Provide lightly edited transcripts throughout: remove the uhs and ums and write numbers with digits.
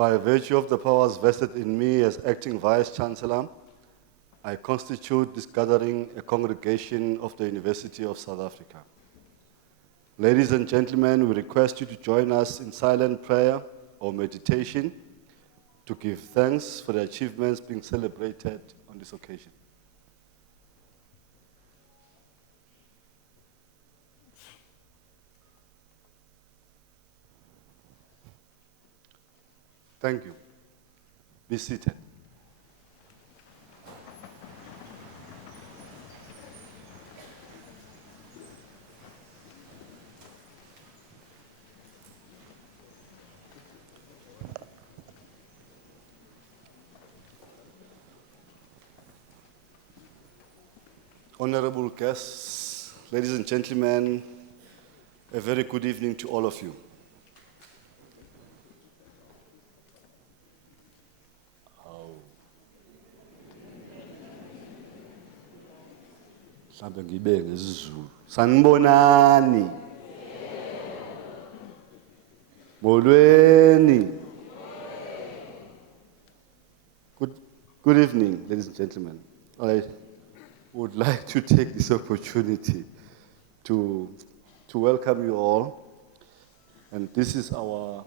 By virtue of the powers vested in me as acting Vice-Chancellor, I constitute this gathering a congregation of the University of South Africa. Ladies and gentlemen, we request you to join us in silent prayer or meditation to give thanks for the achievements being celebrated on this occasion. Thank you. Be seated. Honorable guests, ladies and gentlemen, a very good evening to all of you. Sanibonani. Molweni. Good evening, ladies and gentlemen. I would like to take this opportunity to welcome you all. And this is our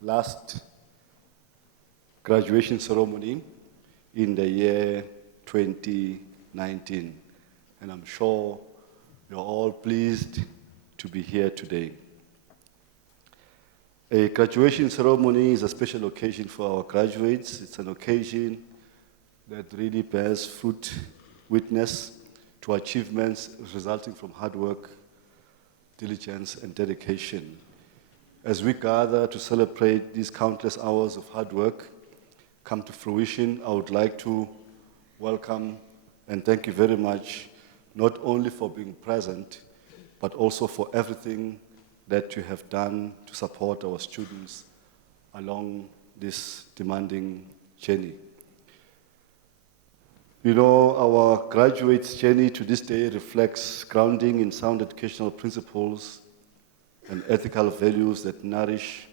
last graduation ceremony in the year 2019. And I'm sure you're all pleased to be here today. A graduation ceremony is a special occasion for our graduates. It's an occasion that really bears fruit, witness to achievements resulting from hard work, diligence, and dedication. As we gather to celebrate these countless hours of hard work come to fruition, I would like to welcome and thank you very much, not only for being present, but also for everything that you have done to support our students along this demanding journey. You know, our graduates' journey to this day reflects grounding in sound educational principles and ethical values that nourish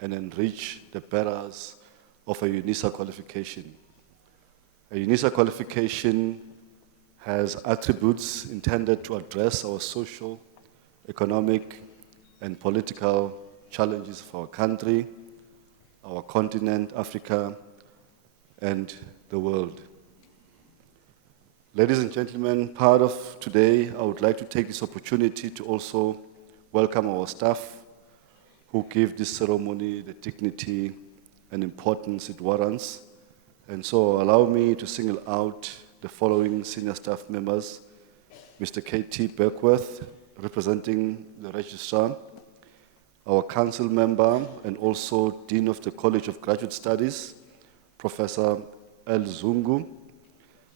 and enrich the bearers of a Unisa qualification. A Unisa qualification has attributes intended to address our social, economic, and political challenges for our country, our continent, Africa, and the world. Ladies and gentlemen, part of today, I would like to take this opportunity to also welcome our staff who give this ceremony the dignity and importance it warrants. And so allow me to single out the following senior staff members: Mr. K.T. Beckworth, representing the Registrar, our Council member and also Dean of the College of Graduate Studies, Professor L. Zungu,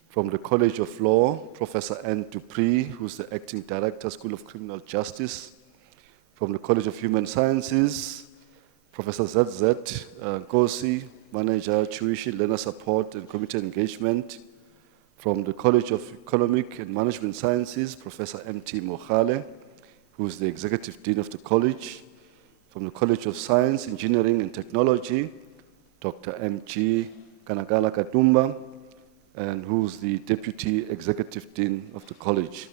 from the College of Law, Professor N. Dupree, who's the Acting Director, School of Criminal Justice, from the College of Human Sciences, Professor Z.Z. Nkosi, Manager, Tuition, Learner Support and Community Engagement, from the College of Economic and Management Sciences, Professor M.T. Mohale, who is the Executive Dean of the College, from the College of Science, Engineering and Technology, Dr. M.G. Kanagala Katumba, and who's the Deputy Executive Dean of the College.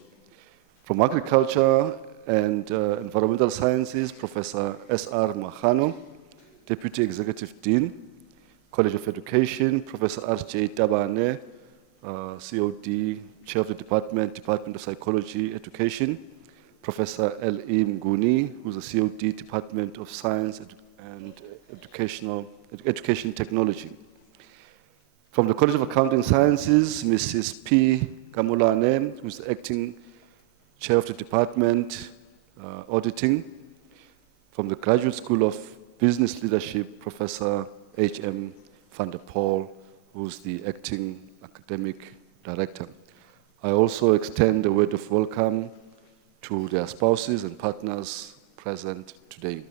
From Agriculture and Environmental Sciences, Professor S.R. Mahano, Deputy Executive Dean, College of Education, Professor R.J. Tabane, COD, Chair of the Department of Psychology, Education, Professor L.E. Mguni, who's the COD, Department of Science and Education Technology. From the College of Accounting Sciences, Mrs. P. Kamulane, who's the Acting Chair of the Department, Auditing. From the Graduate School of Business Leadership, Professor H.M. van der Poel, who's the Acting Academic Director. I also extend a word of welcome to their spouses and partners present today.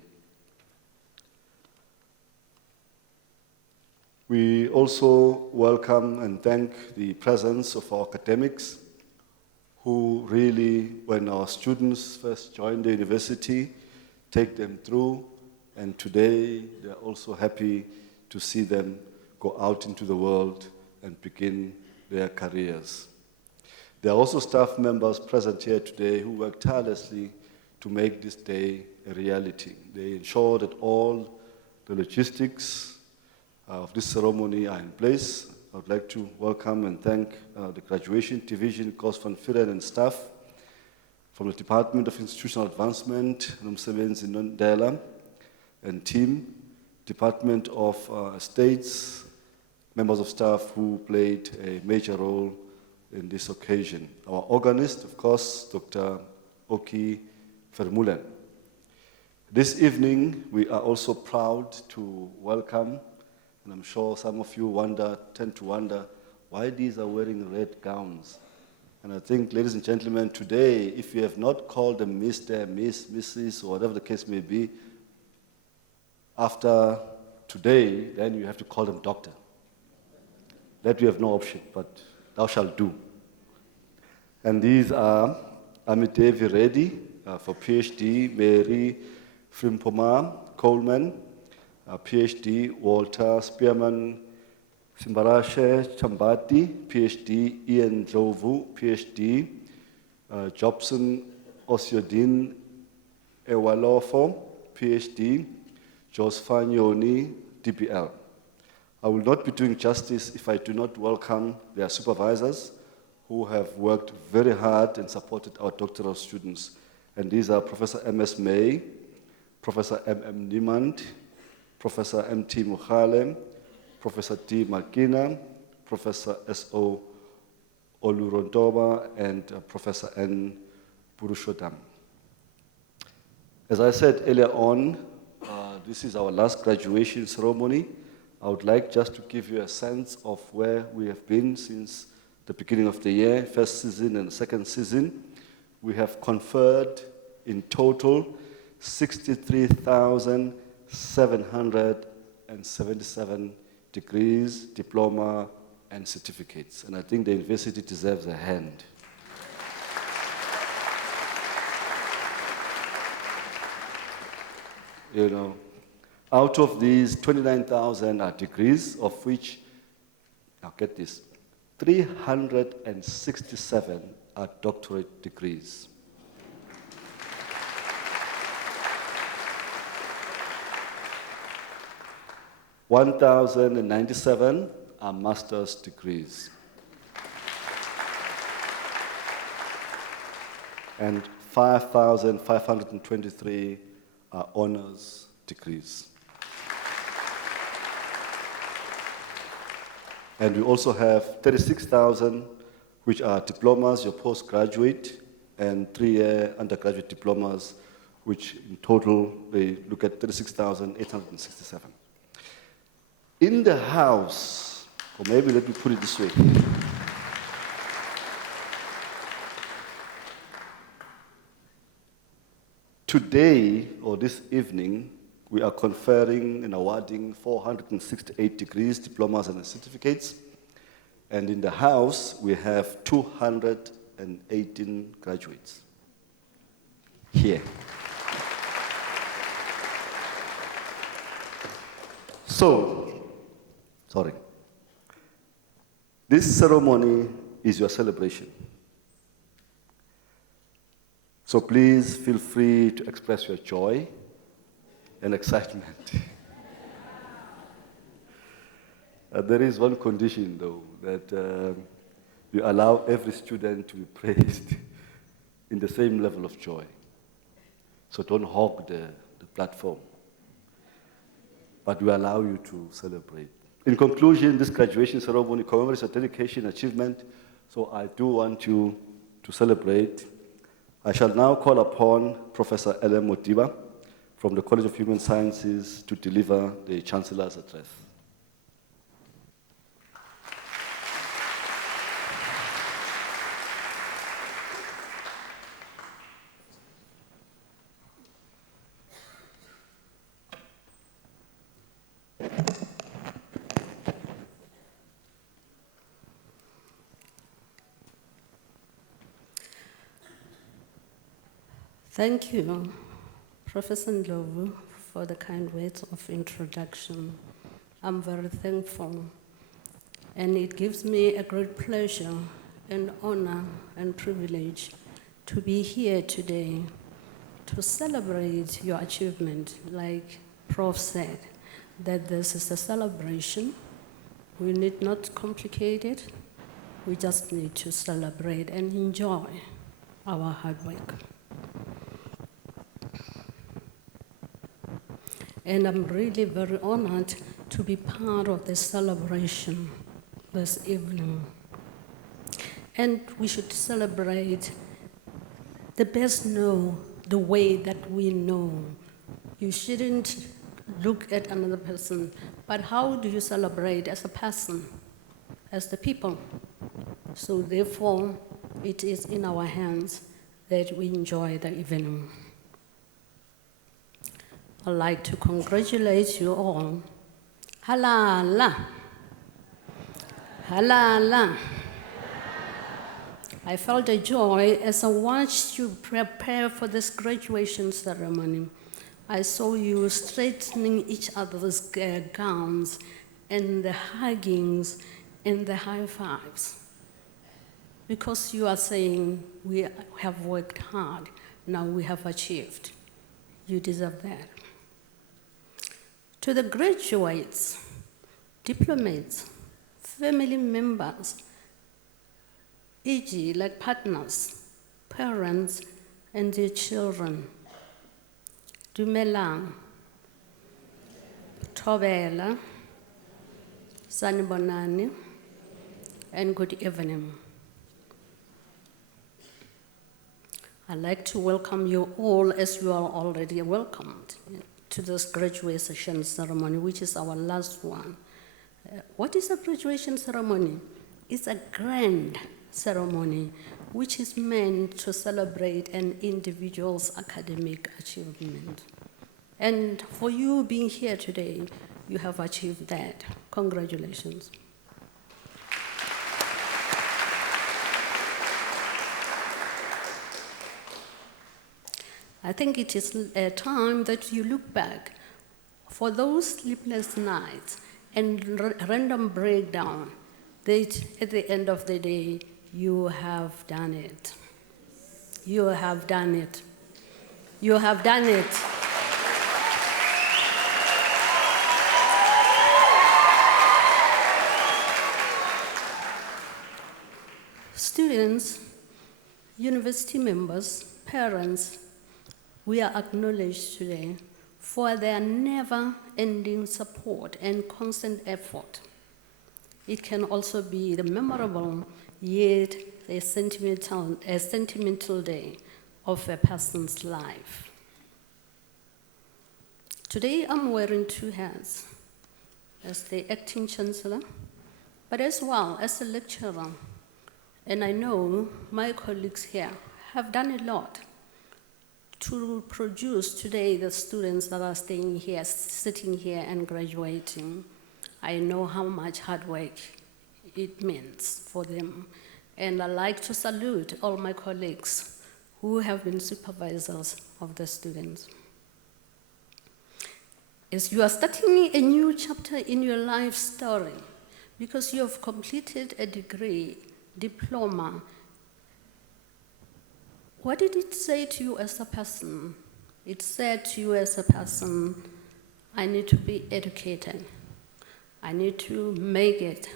We also welcome and thank the presence of our academics who really, when our students first join the university, take them through, and today they're also happy to see them go out into the world and begin their careers. There are also staff members present here today who work tirelessly to make this day a reality. They ensure that all the logistics of this ceremony are in place. I would like to welcome and thank the Graduation Division, Course van Vieren and staff from the Department of Institutional Advancement, Nomsebenzi Nondela, and team, Department of Estates, members of staff who played a major role in this occasion. Our organist, of course, Dr. Oki Vermeulen. This evening, we are also proud to welcome, and I'm sure some of you tend to wonder, why these are wearing red gowns. And I think, ladies and gentlemen, today, if you have not called them Mr., Miss, Mrs., or whatever the case may be, after today, then you have to call them doctor. That we have no option, but thou shalt do. And these are Amitevi Reddy for PhD, Mary Frimpoma Coleman, PhD, Walter Spearman Simbarashe Chambati, PhD, Ian Jovu, PhD, Jobson Osiodin Ewalofo, PhD, Josephan Yoni, DPL. I will not be doing justice if I do not welcome their supervisors who have worked very hard and supported our doctoral students. And these are Professor M.S. May, Professor M.M. Niemand, Professor M.T. Mukhale, Professor D. Makina, Professor S.O. Olurontoba, and Professor N. Purushotham. As I said earlier on, this is our last graduation ceremony. I would like just to give you a sense of where we have been since the beginning of the year, first season and second season. We have conferred in total 63,777 degrees, diploma, and certificates. And I think the university deserves a hand. You know, out of these, 29,000 are degrees, of which, now get this, 367 are doctorate degrees. (1,097) are master's degrees. And 5,523 are honors degrees. And we also have 36,000, which are diplomas, your postgraduate, and 3-year undergraduate diplomas, which in total, they look at 36,867. In the house, or maybe let me put it this way. Today, or this evening, we are conferring and awarding 468 degrees, diplomas, and certificates. And in the house, we have 218 graduates here. This ceremony is your celebration. So please feel free to express your joy and excitement. There is one condition, though, that you allow every student to be praised in the same level of joy. So don't hog the platform, but we allow you to celebrate. In conclusion, this graduation ceremony commemorates your dedication and achievement, so I do want you to celebrate. I shall now call upon Professor Ellen Modiba from the College of Human Sciences to deliver the Chancellor's address. Thank you, Professor Ndlovu, for the kind words of introduction. I'm very thankful. And it gives me a great pleasure and honor and privilege to be here today to celebrate your achievement. Like Prof said, that this is a celebration. We need not complicate it. We just need to celebrate and enjoy our hard work. And I'm really very honored to be part of this celebration this evening. And we should celebrate the best know the way that we know. You shouldn't look at another person, but how do you celebrate as a person, as the people? So therefore, it is in our hands that we enjoy the evening. I'd like to congratulate you all. Halala. Halala. I felt a joy as I watched you prepare for this graduation ceremony. I saw you straightening each other's gowns and the huggings and the high fives. Because you are saying, we have worked hard, now we have achieved. You deserve that. To the graduates, diplomats, family members, e.g. like partners, parents, and their children, Dumelang, Thobela, Sanibonani, and good evening. I'd like to welcome you all as you are already welcomed to this graduation ceremony, which is our last one. What is a graduation ceremony? It's a grand ceremony which is meant to celebrate an individual's academic achievement. And for you being here today, you have achieved that. Congratulations. I think it is a time that you look back for those sleepless nights and random breakdown, that at the end of the day, you have done it. You have done it. You have done it. Students, university members, parents, we are acknowledged today for their never-ending support and constant effort. It can also be the memorable, yet a sentimental day of a person's life. Today, I'm wearing two hats, as the acting Chancellor, but as well as a lecturer. And I know my colleagues here have done a lot to produce today the students that are staying here, sitting here and graduating. I know how much hard work it means for them. And I'd like to salute all my colleagues who have been supervisors of the students. As you are starting a new chapter in your life story, because you have completed a degree, diploma, what did it say to you as a person? It said to you as a person, I need to be educated. I need to make it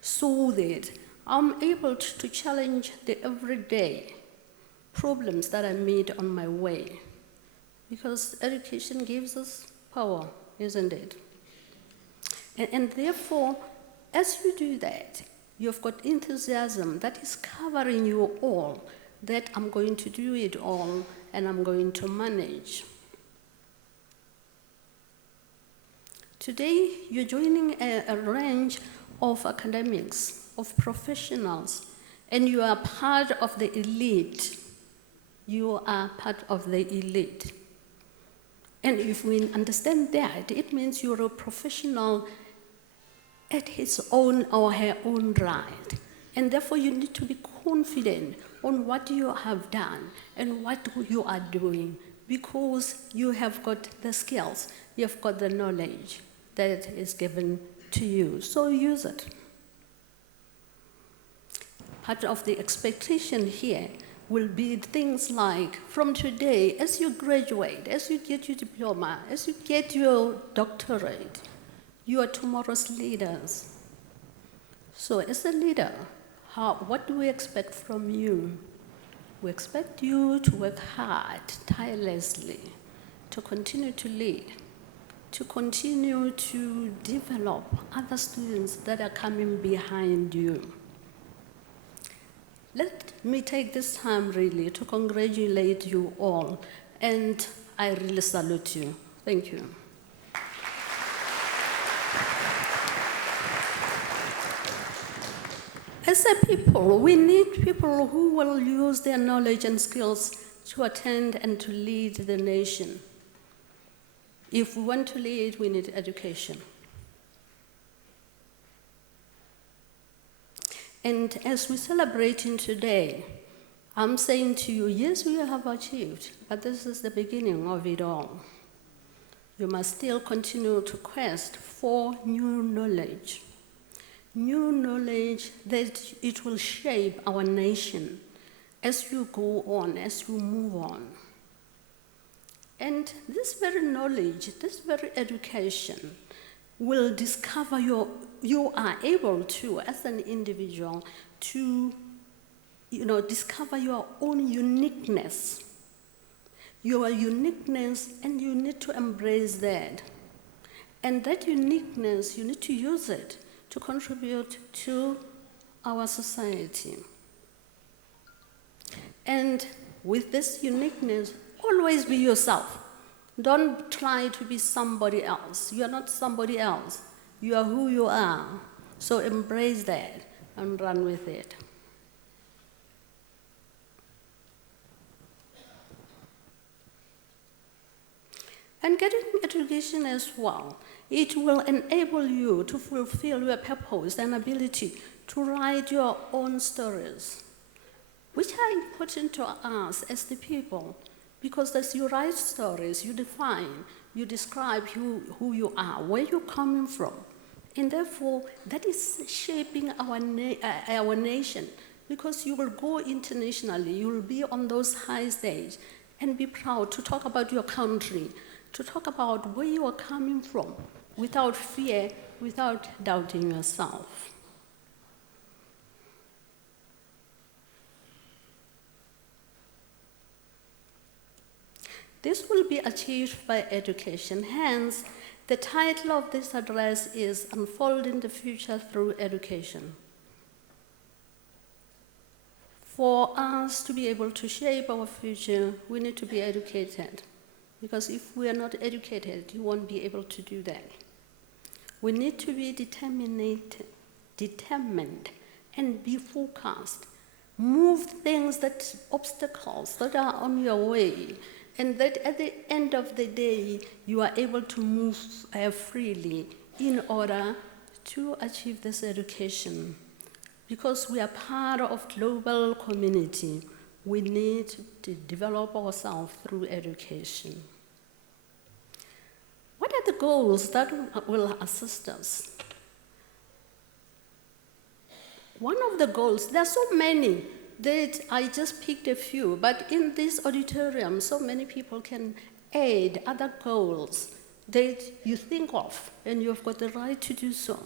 so that I'm able to challenge the everyday problems that I meet on my way. Because education gives us power, isn't it? And therefore, as you do that, you've got enthusiasm that is covering you all, that I'm going to do it all and I'm going to manage. Today, you're joining a range of academics, of professionals, and you are part of the elite. You are part of the elite. And if we understand that, it means you're a professional at his own or her own right. And therefore, you need to be confident on what you have done and what you are doing, because you have got the skills, you've got the knowledge. that is given to you. So use it. Part of the expectation here will be things like, from today, as you graduate, as you get your diploma, as you get your doctorate, you are tomorrow's leaders. So as a leader, what do we expect from you? We expect you to work hard, tirelessly, to continue to lead, to continue to develop other students that are coming behind you. Let me take this time really to congratulate you all, and I really salute you. Thank you. As a people, we need people who will use their knowledge and skills to attend and to lead the nation. If we want to lead, we need education. And as we're celebrating today, I'm saying to you, yes, we have achieved, but this is the beginning of it all. You must still continue to quest for new knowledge that it will shape our nation as you go on, as you move on. And this very knowledge, this very education will discover you are able to, as an individual, to discover your own uniqueness. Your uniqueness, and you need to embrace that. And that uniqueness, you need to use it to contribute to our society. And with this uniqueness, always be yourself. Don't try to be somebody else. You are not somebody else. You are who you are. So embrace that and run with it. And getting education as well, it will enable you to fulfill your purpose and ability to write your own stories, which are important to us as the people, because as you write stories, you define, you describe who you are, where you're coming from, and therefore that is shaping our nation, because you will go internationally, you will be on those high stage and be proud to talk about your country, to talk about where you are coming from, without fear, without doubting yourself. This will be achieved by education. Hence, the title of this address is Unfolding the Future Through Education. For us to be able to shape our future, we need to be educated. Because if we are not educated, you won't be able to do that. We need to be determined and be focused. Move things, obstacles that are on your way, and that at the end of the day, you are able to move freely in order to achieve this education. Because we are part of global community, we need to develop ourselves through education. What are the goals that will assist us? One of the goals, there are so many that I just picked a few, but in this auditorium, so many people can add other goals that you think of, and you've got the right to do so.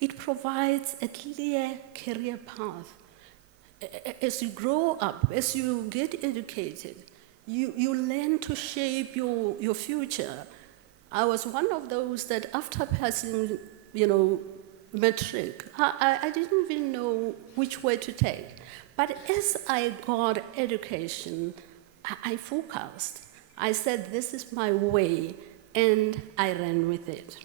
It provides a clear career path. As you grow up, as you get educated, you learn to shape your future. I was one of those that after passing, matric, I didn't even know which way to take. But as I got education, I focused. I said, this is my way, and I ran with it.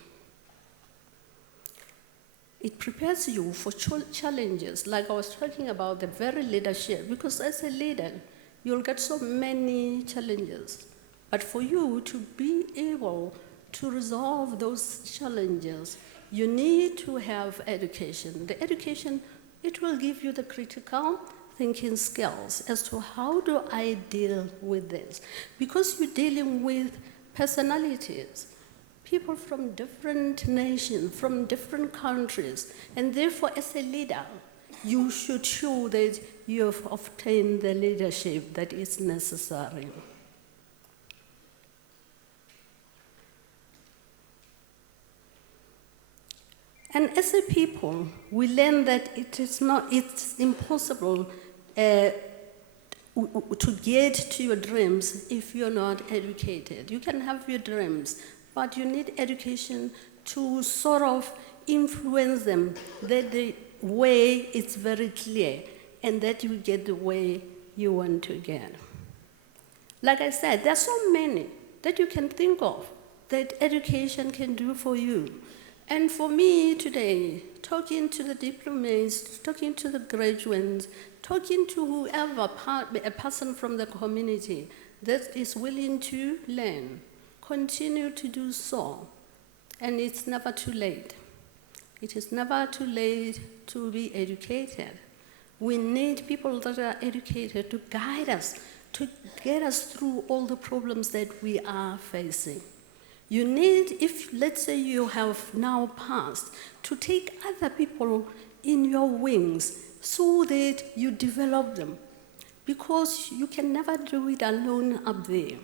It prepares you for challenges, like I was talking about, the very leadership, because as a leader, you'll get so many challenges. But for you to be able to resolve those challenges, you need to have education. The education, it will give you the critical thinking skills as to how do I deal with this? Because you're dealing with personalities, people from different nations, from different countries, and therefore as a leader, you should show that you have obtained the leadership that is necessary. And as a people, we learn that it's impossible to get to your dreams if you're not educated. You can have your dreams, but you need education to sort of influence them, that the way is very clear, and that you get the way you want to get. Like I said, there are so many that you can think of that education can do for you. And for me today, talking to the diplomats, talking to the graduates, talking to whoever, a person from the community that is willing to learn, continue to do so. And it's never too late. It is never too late to be educated. We need people that are educated to guide us, to get us through all the problems that we are facing. You need, if let's say you have now passed, to take other people in your wings so that you develop them. Because you can never do it alone up there.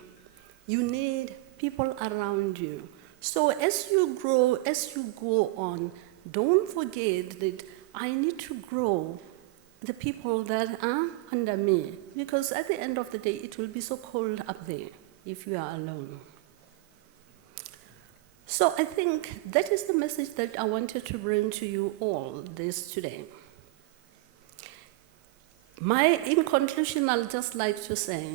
You need people around you. So as you grow, as you go on, don't forget that I need to grow the people that are under me. Because at the end of the day, it will be so cold up there if you are alone. So I think that is the message that I wanted to bring to you all this today. In conclusion, I'll just like to say,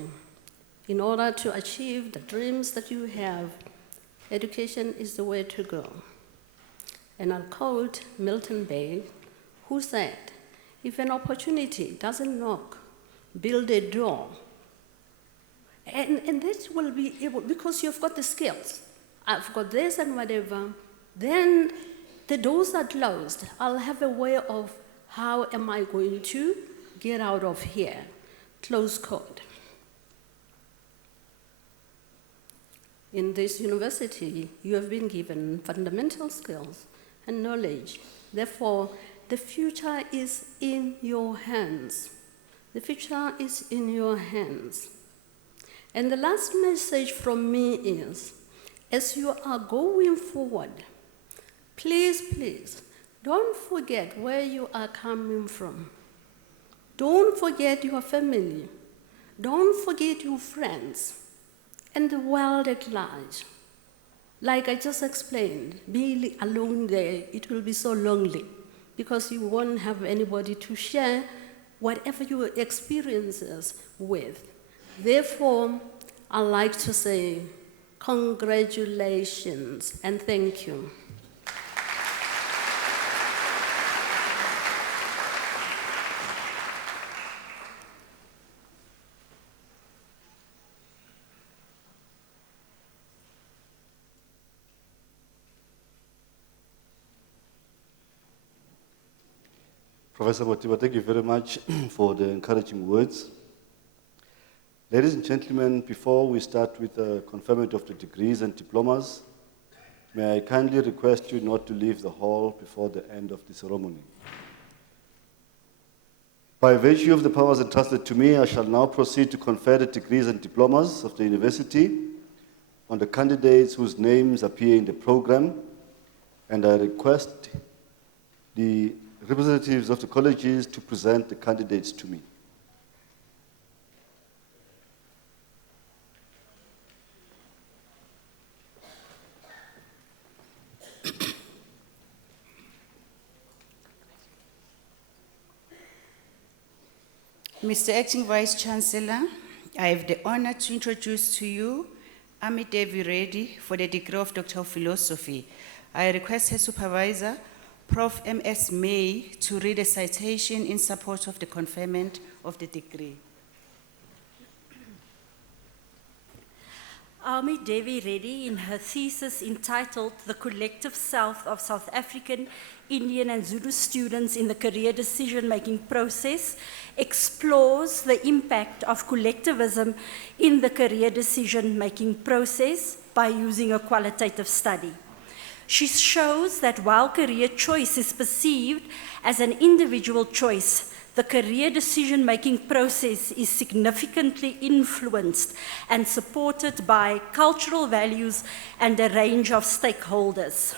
in order to achieve the dreams that you have, education is the way to go. And I'll quote Milton Bay, who said, if an opportunity doesn't knock, build a door. And that will be able, because you've got the skills. I've got this and whatever, then the doors are closed. I'll have a way of how am I going to get out of here, close quote. In this university, you have been given fundamental skills and knowledge. Therefore, the future is in your hands. The future is in your hands. And the last message from me is, as you are going forward, please, please, don't forget where you are coming from. Don't forget your family. Don't forget your friends and the world at large. Like I just explained, being alone there, it will be so lonely because you won't have anybody to share whatever your experiences with. Therefore, I like to say, congratulations and thank you. Professor Motiba, thank you very much for the encouraging words. Ladies and gentlemen, before we start with the conferment of the degrees and diplomas, may I kindly request you not to leave the hall before the end of the ceremony. By virtue of the powers entrusted to me, I shall now proceed to confer the degrees and diplomas of the university on the candidates whose names appear in the program, and I request the representatives of the colleges to present the candidates to me. Mr. Acting Vice-Chancellor, I have the honor to introduce to you Ami Devi Reddy for the degree of Doctor of Philosophy. I request her supervisor, Prof. M.S. May, to read a citation in support of the conferment of the degree. Ami Devi Reddy, in her thesis entitled The Collective Self of South African, Indian and Zulu Students in the Career Decision-Making Process, explores the impact of collectivism in the career decision-making process by using a qualitative study. She shows that while career choice is perceived as an individual choice, the career decision-making process is significantly influenced and supported by cultural values and a range of stakeholders.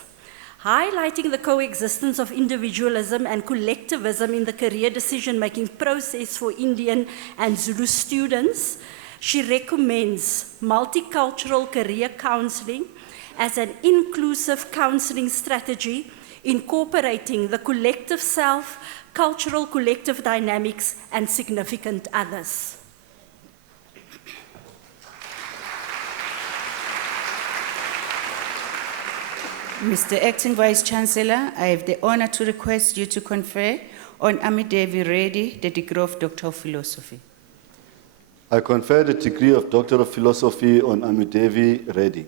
Highlighting the coexistence of individualism and collectivism in the career decision-making process for Indian and Zulu students, she recommends multicultural career counseling as an inclusive counseling strategy incorporating the collective self, cultural collective dynamics, and significant others. Mr. Acting Vice Chancellor, I have the honor to request you to confer on Amidevi Reddy the degree of Doctor of Philosophy. I confer the degree of Doctor of Philosophy on Amidevi Reddy.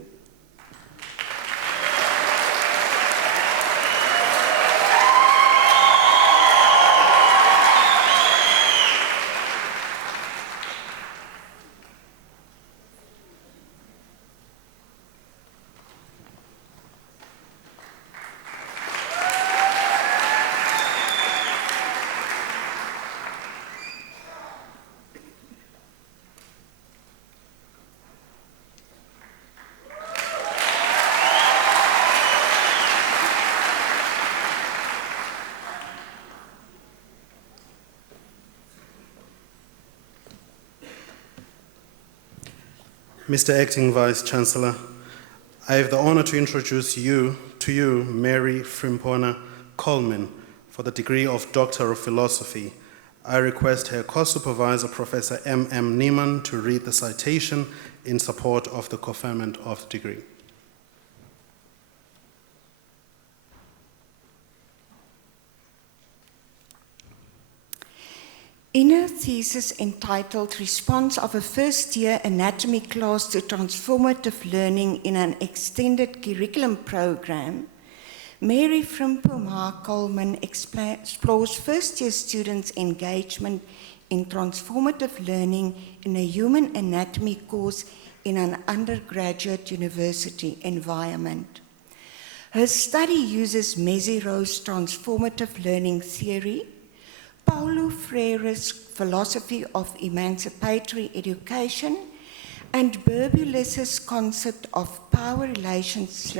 Mr. Acting Vice Chancellor, I have the honor to introduce you to Mary Frimpona Coleman, for the degree of Doctor of Philosophy. I request her co-supervisor, Professor M.M. Niemann, to read the citation in support of the conferment of the degree. In her thesis entitled Response of a First-Year Anatomy Class to Transformative Learning in an Extended Curriculum Program, Mary Frimpona Coleman explores first-year students' engagement in transformative learning in a human anatomy course in an undergraduate university environment. Her study uses Mesiro's transformative learning theory, Paulo Freire's philosophy of emancipatory education, and Berbulis's concept of power relations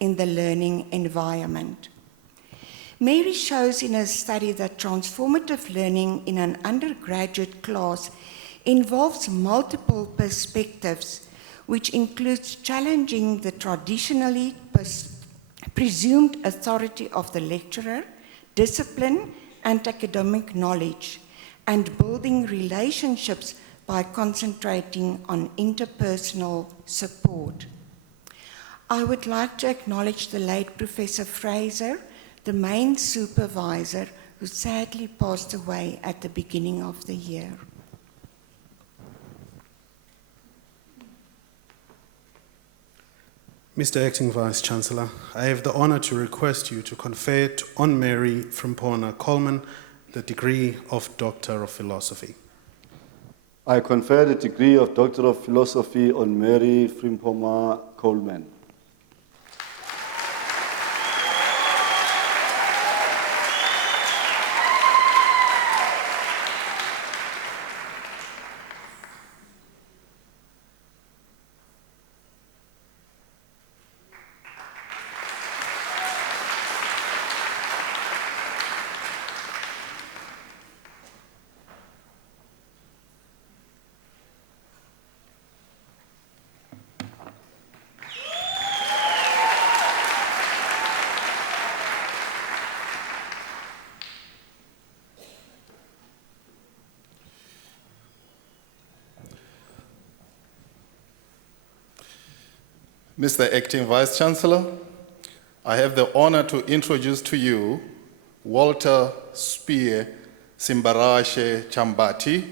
in the learning environment. Mary shows in her study that transformative learning in an undergraduate class involves multiple perspectives, which includes challenging the traditionally presumed authority of the lecturer, discipline, and academic knowledge, and building relationships by concentrating on interpersonal support. I would like to acknowledge the late Professor Fraser, the main supervisor, who sadly passed away at the beginning of the year. Mr. Acting Vice Chancellor, I have the honor to request you to confer on Mary Frimpona Coleman the degree of Doctor of Philosophy. I confer the degree of Doctor of Philosophy on Mary Frimpona Coleman. Mr. Acting Vice Chancellor, I have the honor to introduce to you Walter Spear Simbarashe Chambati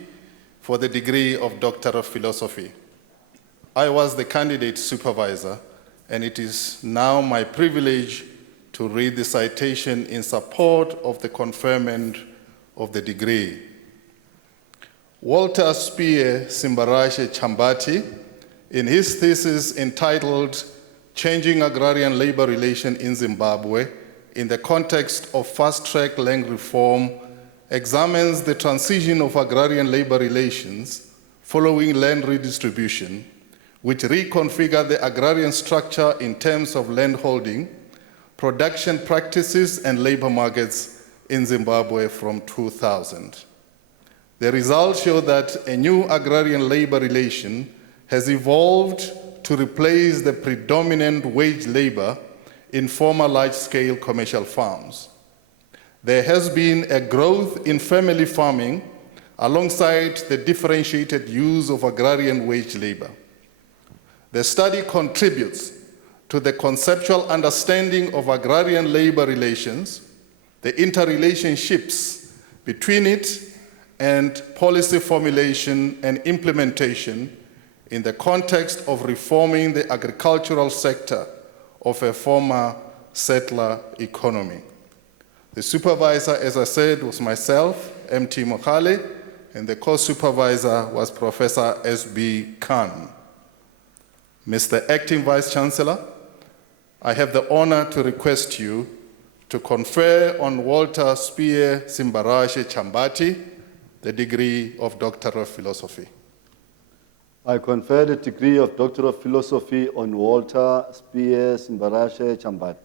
for the degree of Doctor of Philosophy. I was the candidate supervisor, and it is now my privilege to read the citation in support of the conferment of the degree. Walter Spear Simbarashe Chambati in his thesis entitled Changing Agrarian Labor Relation in Zimbabwe in the Context of Fast-Track Land Reform, examines the transition of agrarian labor relations following land redistribution, which reconfigure the agrarian structure in terms of land holding, production practices, and labor markets in Zimbabwe from 2000. The results show that a new agrarian labor relation has evolved to replace the predominant wage labor in former large-scale commercial farms. There has been a growth in family farming alongside the differentiated use of agrarian wage labor. The study contributes to the conceptual understanding of agrarian labor relations, the interrelationships between it, and policy formulation and implementation in the context of reforming the agricultural sector of a former settler economy. The supervisor, as I said, was myself, M.T. Mokhale, and the co-supervisor was Professor S.B. Khan. Mr. Acting Vice-Chancellor, I have the honor to request you to confer on Walter Spear Simbarashe Chambati the degree of Doctor of Philosophy. I confer the degree of Doctor of Philosophy on Walter Spear Simbarashe Chambati.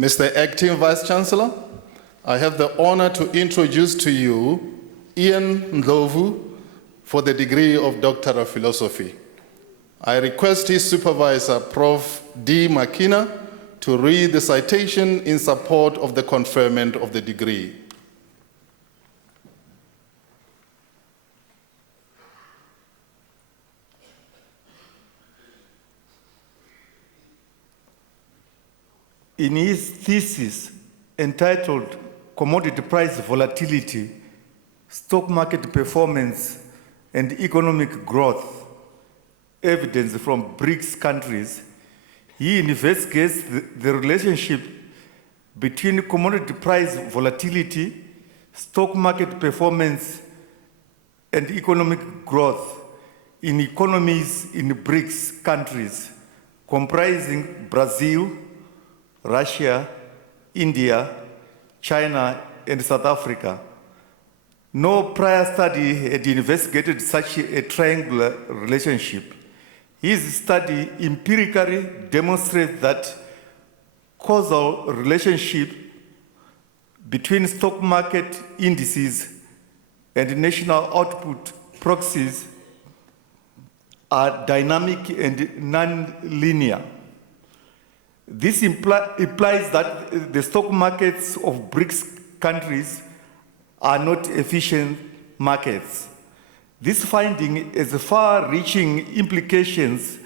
Mr. Acting Vice-Chancellor, I have the honor to introduce to you Ian Ndlovu for the degree of Doctor of Philosophy. I request his supervisor, Prof. D. Makina, to read the citation in support of the conferment of the degree. In his thesis entitled Commodity Price Volatility, Stock Market Performance and Economic Growth, Evidence from BRICS Countries, he investigates the relationship between commodity price volatility, stock market performance, and economic growth in economies in BRICS countries, comprising Brazil, Russia, India, China, and South Africa. No prior study had investigated such a triangular relationship. His study empirically demonstrates that causal relationship between stock market indices and national output proxies are dynamic and non-linear. This implies that the stock markets of BRICS countries are not efficient markets. This finding has far-reaching implications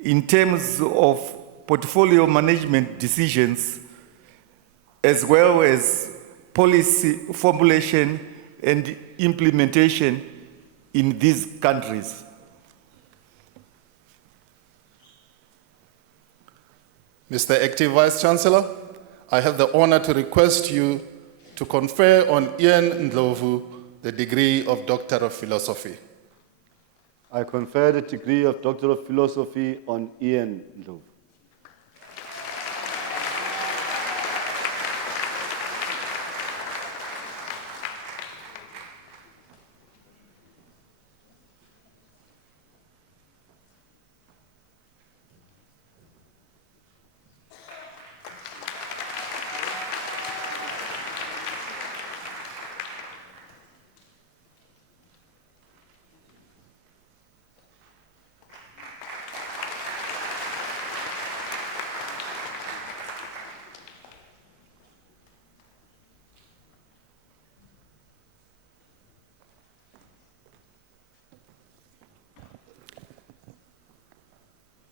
in terms of portfolio management decisions, as well as policy formulation and implementation in these countries. Mr. Acting Vice-Chancellor, I have the honor to request you to confer on Ian Ndlovu the degree of Doctor of Philosophy. I confer the degree of Doctor of Philosophy on Ian Ndlovu.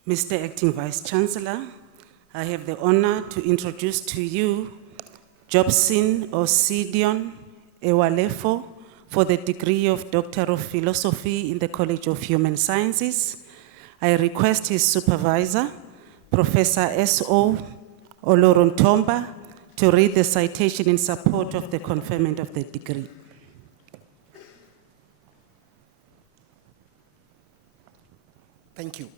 Mr. Acting Vice Chancellor, I have the honor to introduce to you Jobson Osidion Ewalefo for the degree of Doctor of Philosophy in the College of Human Sciences. I request his supervisor, Professor S.O. Olorontomba, to read the citation in support of the conferment of the degree. Thank you.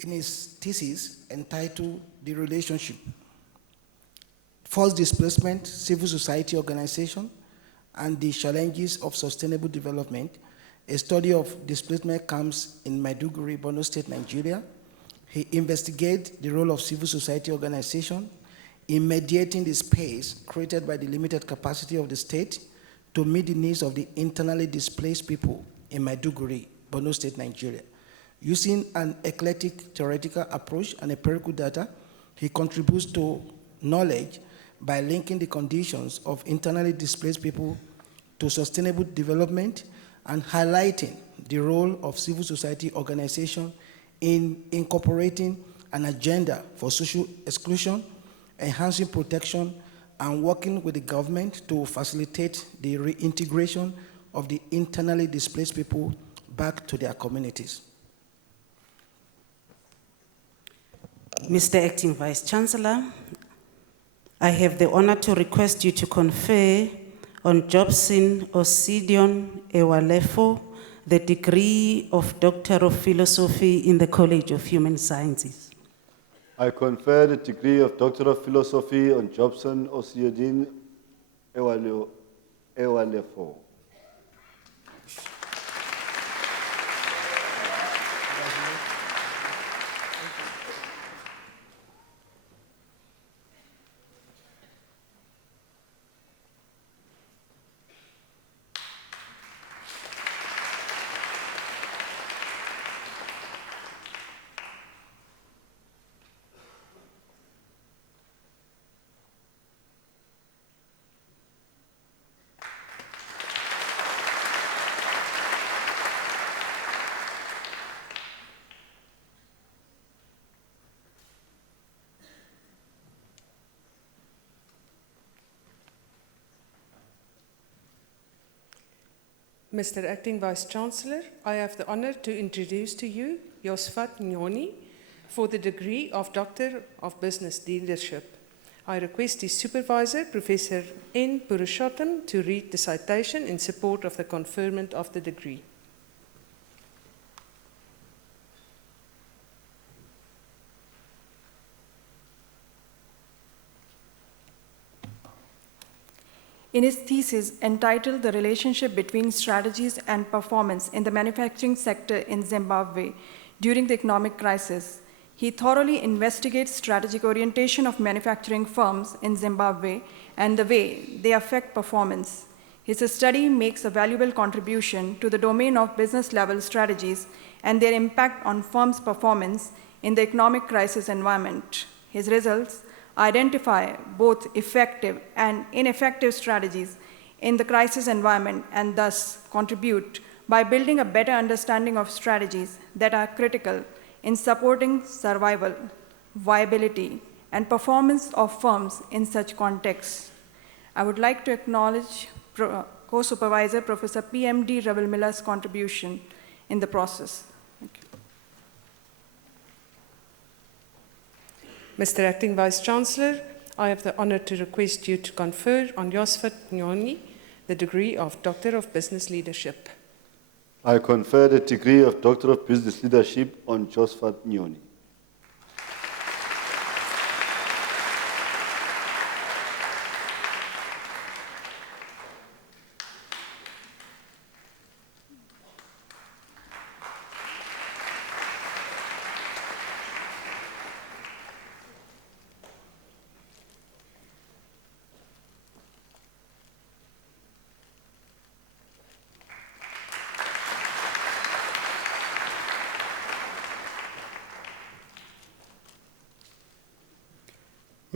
In his thesis entitled The Relationship, Forced Displacement, Civil Society Organization, and the Challenges of Sustainable Development, a study of displacement camps in Maiduguri, Borno State, Nigeria, he investigates the role of civil society organization in mediating the space created by the limited capacity of the state to meet the needs of the internally displaced people in Maiduguri, Borno State, Nigeria. Using an eclectic theoretical approach and empirical data, he contributes to knowledge by linking the conditions of internally displaced people to sustainable development and highlighting the role of civil society organization in incorporating an agenda for social exclusion, enhancing protection, and working with the government to facilitate the reintegration of the internally displaced people back to their communities. Mr. Acting Vice Chancellor, I have the honor to request you to confer on Jobson Osidion Ewalefo the degree of Doctor of Philosophy in the College of Human Sciences. I confer the degree of Doctor of Philosophy on Jobson Osidion Ewalefo. Mr. Acting Vice Chancellor, I have the honor to introduce to you Josvat Nyoni for the degree of Doctor of Business Leadership. I request his supervisor, Professor N. Purushottam, to read the citation in support of the conferment of the degree. In his thesis entitled The Relationship Between Strategies and Performance in the Manufacturing Sector in Zimbabwe During the Economic Crisis, he thoroughly investigates strategic orientation of manufacturing firms in Zimbabwe and the way they affect performance. His study makes a valuable contribution to the domain of business-level strategies and their impact on firms' performance in the economic crisis environment. His results identify both effective and ineffective strategies in the crisis environment and thus contribute by building a better understanding of strategies that are critical in supporting survival, viability, and performance of firms in such contexts. I would like to acknowledge Co-Supervisor Professor P.M.D. Raval-Miller's contribution in the process. Thank you. Mr. Acting Vice Chancellor, I have the honor to request you to confer on Josvat Nyoni the degree of Doctor of Business Leadership. I confer the degree of Doctor of Business Leadership on Josvat Nyoni.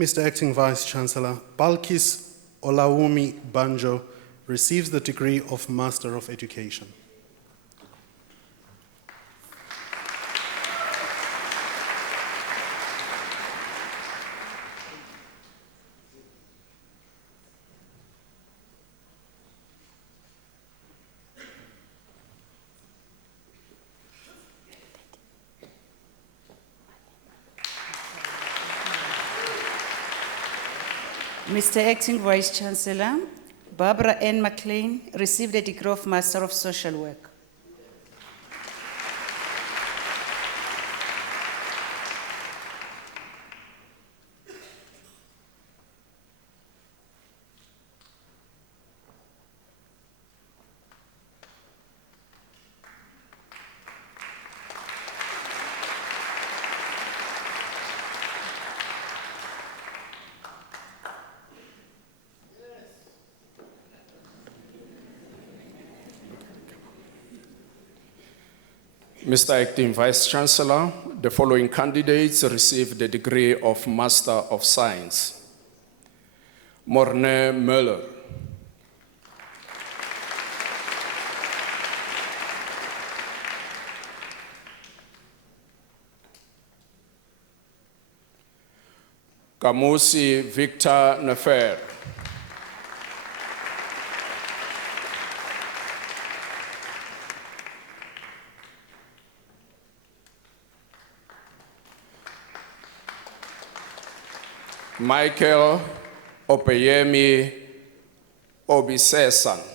Mr. Acting Vice Chancellor, Balkis Olawumi Banjo receives the degree of Master of Education. Mr. Acting Vice Chancellor, Barbara Ann McLean received a degree of Master of Social Work. Mr. Acting Vice Chancellor, the following candidates received the degree of Master of Science. Morne Muller. Kamusi Victor Nefer. Michael Opeyemi Obisesan.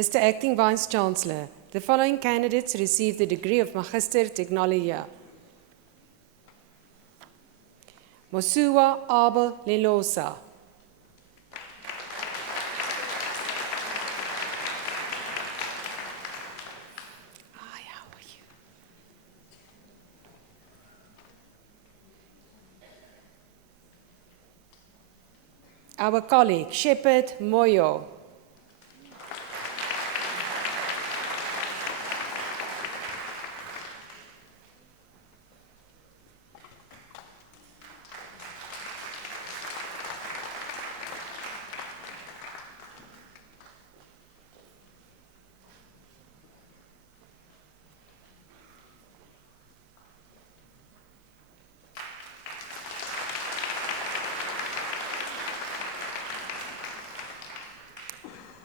Mr. Acting Vice Chancellor, the following candidates received the degree of Magister Technologia. Mosua Abel Lelosa. Our colleague, Shepherd Moyo.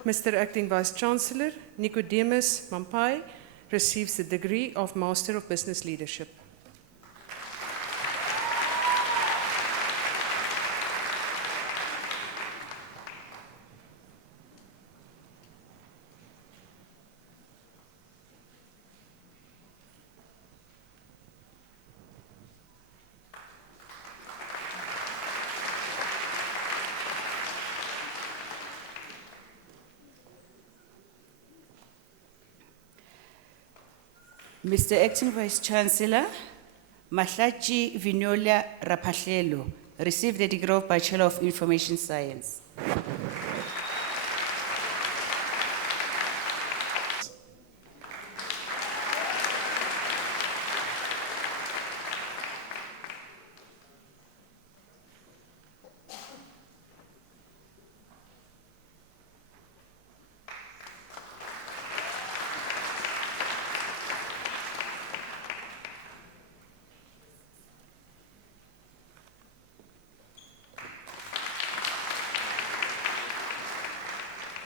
Mr. Acting Vice Chancellor, Nicodemus Mampai receives the degree of Master of Business Leadership. Mr. Acting Vice Chancellor, Mahlachi Vinolia Rapahlelo received the degree of Bachelor of Information Science.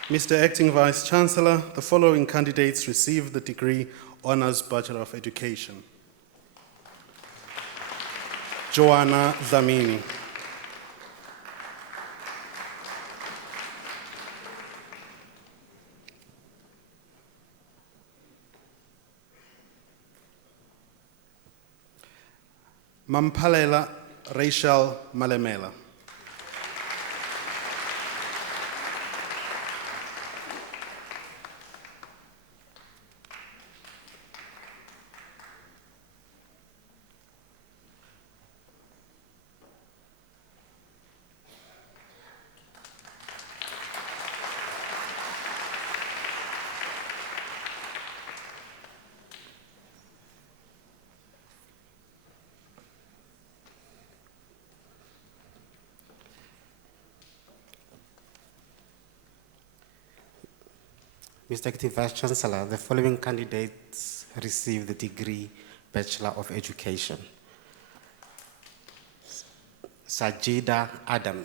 Mr. Acting Vice Chancellor, the following candidates received the degree Honours Bachelor of Education. Joanna Dlamini. Mampalela Rachel Malemela. Mr. Acting Vice Chancellor, the following candidates received the degree Bachelor of Education. Sajida Adam.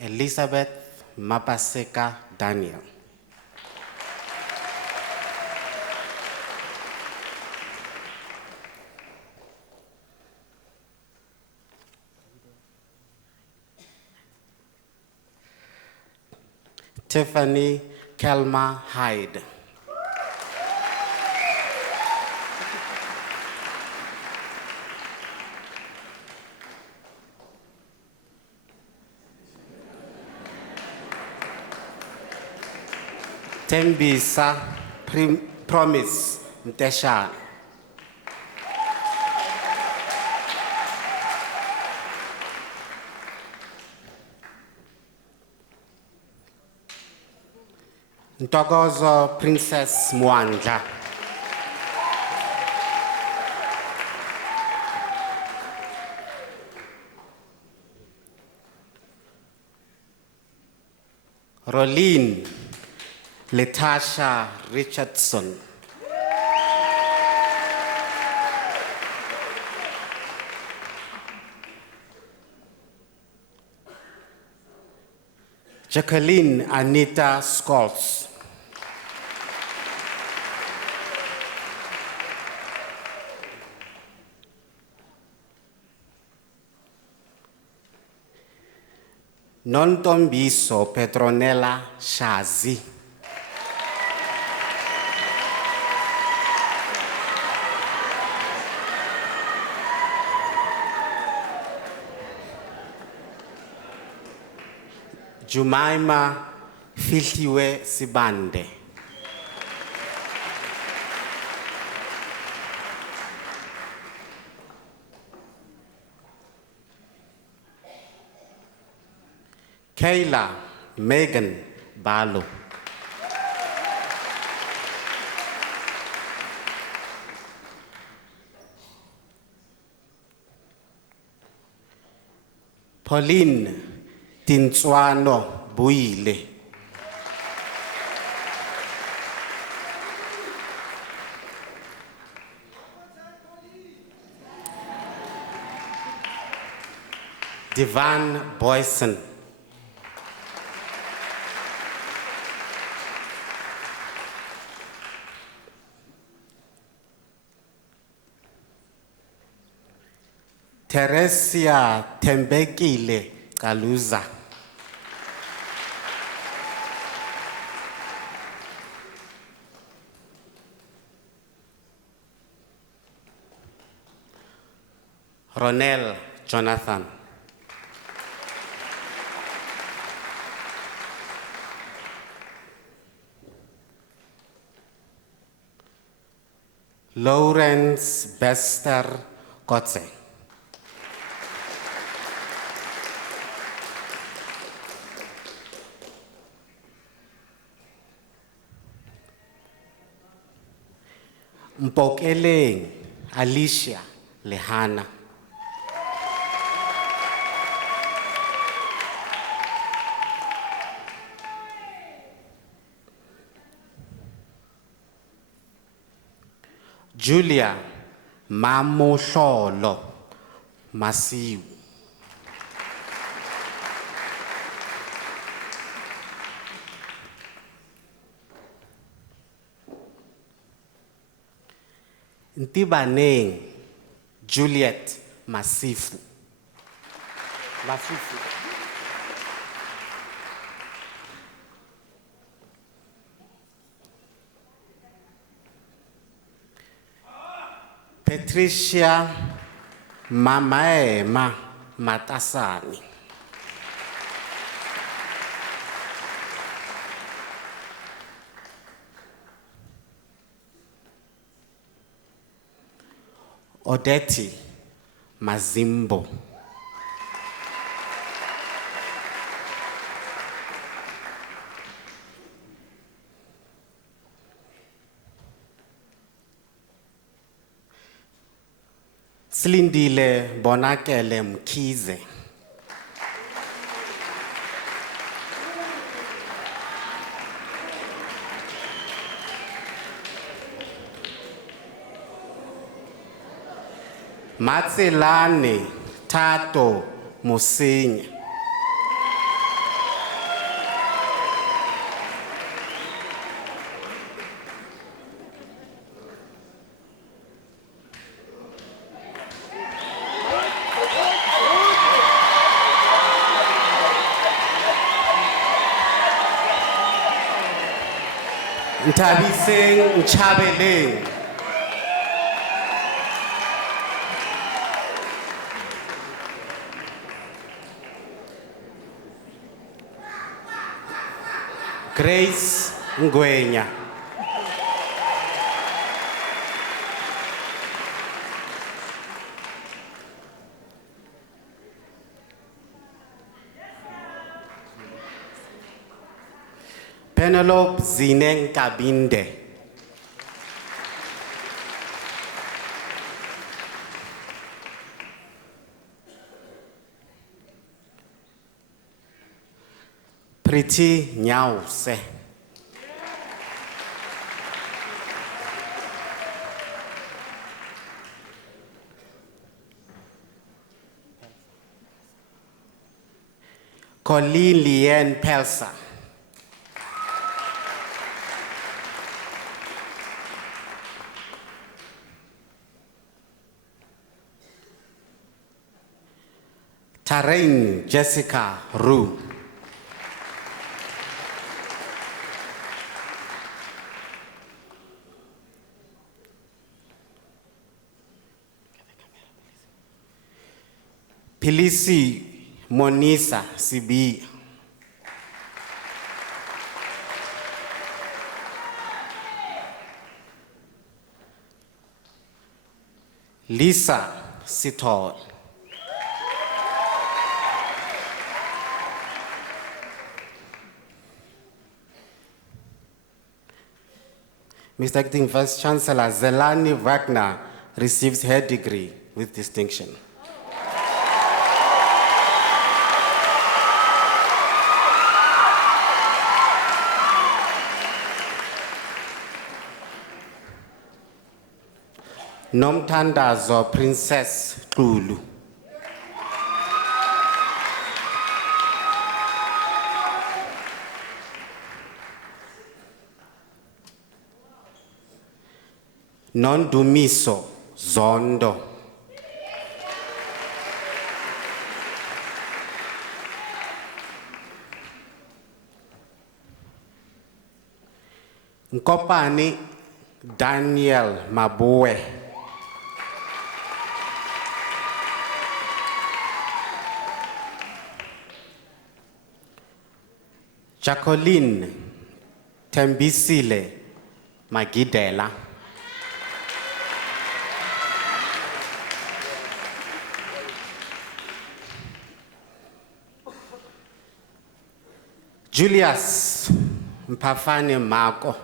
Elizabeth Mapaseka Daniel. Tiffany Kelma Hyde. Tembisa Promise Mteshan. Ntokozo Princess Mwanja. Rolene Letasha Richardson. Jacqueline Anita Scholz. Nontombiso Petronella Shazi. Jumaima Fihliwe Sibande. Kayla Megan Balo. Pauline Tinswano Buile. Divan Boyson. Teresia Tembekile Kaluza. Ronel Jonathan. Lawrence Bester Kotze. Mpokeleng Alicia Lehana. Julia Mamohlolo Masiu. Ntibaneng Juliet Masifu. Patricia Mamaema Matasani. Odeti Mazimbo. Slindile Bonakele Mkize. Matselane Tato Musinya. Ntabiseng Nchabeleng. Grace Ngwenya. Penelope Zineng Kabinde. Priti Nyause. Colleen Lien Pelsa. Tarain Jessica Rue. Pilisi Monisa Sibi. Lisa Sitol. Mr. Acting Vice Chancellor Zelani Wagner receives her degree with distinction. Nomtandazo Princess Tulu. Nondumiso Zondo. Nkopani Daniel Mabue. Jacqueline Tembisile Magidela. Julius Mpafane Mako.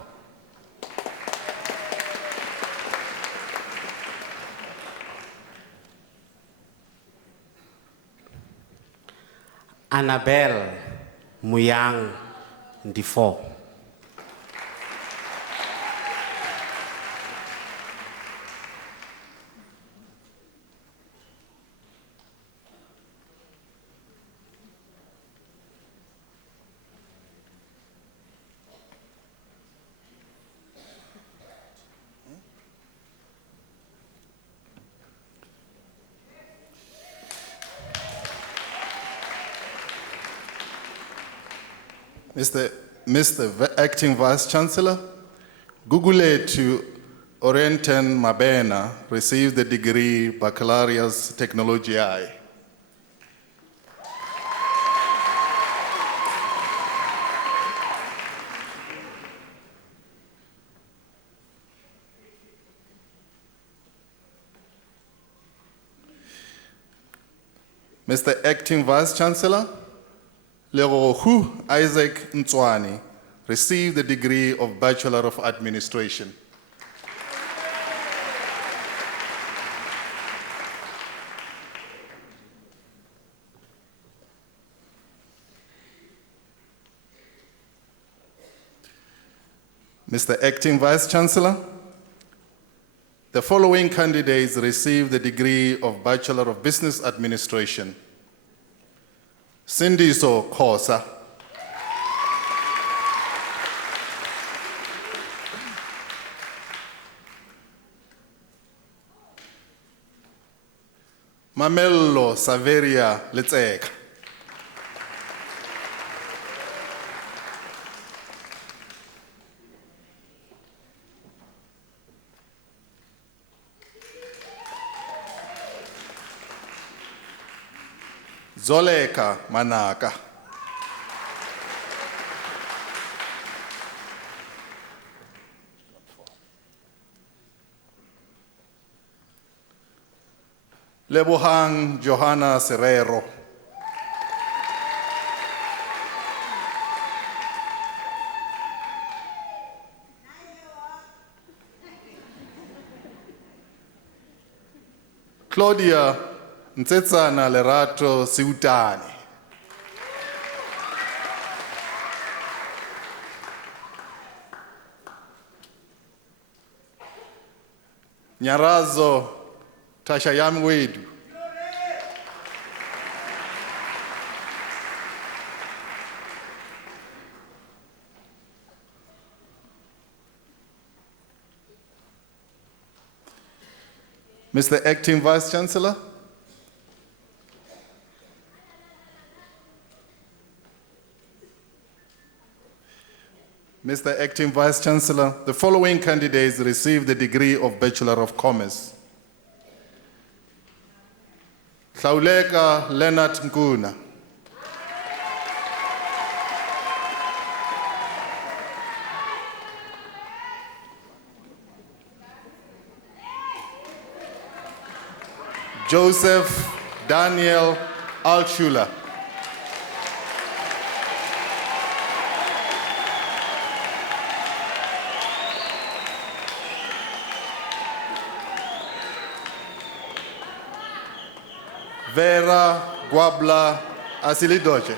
Annabelle Muyang Ndifo. Mr. Acting Vice Chancellor, Guguletu Orienten Mabena received the degree Baccalaureus Technologiae. Mr. Acting Vice Chancellor, Lerohu Isaac Ntswani received the degree of Bachelor of Administration. Mr. Acting Vice-Chancellor, the following candidates received the degree of Bachelor of Business Administration. Sindiso Khosa, Mamello Saveria Letseka, Zoleka Manaka, Lebohang Johanna Serrero, Claudia Ntsetsana Lerato Siutani, Nyarazo Tashayam Wedu, Mr. Acting Vice-Chancellor, Mr. Acting Vice-Chancellor, the following candidates received the degree of Bachelor of Commerce. Hlauleka Leonard Nkuna, Joseph Daniel Altschula, Vera Guabla Asilidoche,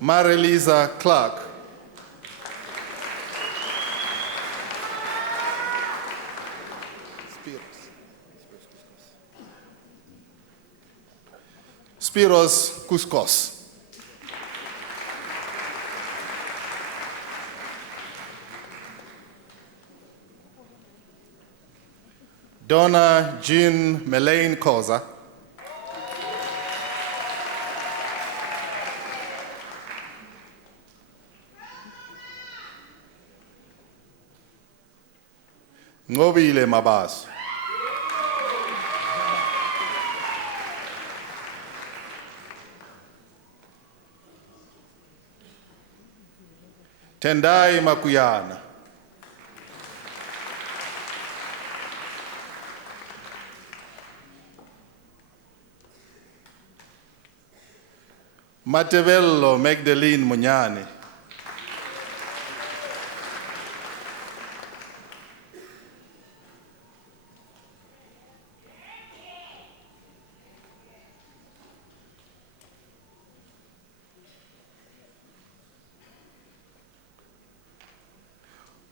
Marilisa Clark, Spiros Kuskos, Donna Jean Melaine Koza, Ngobile Mabaso, Tendai Makuyana, Matevello Magdalene Munyane,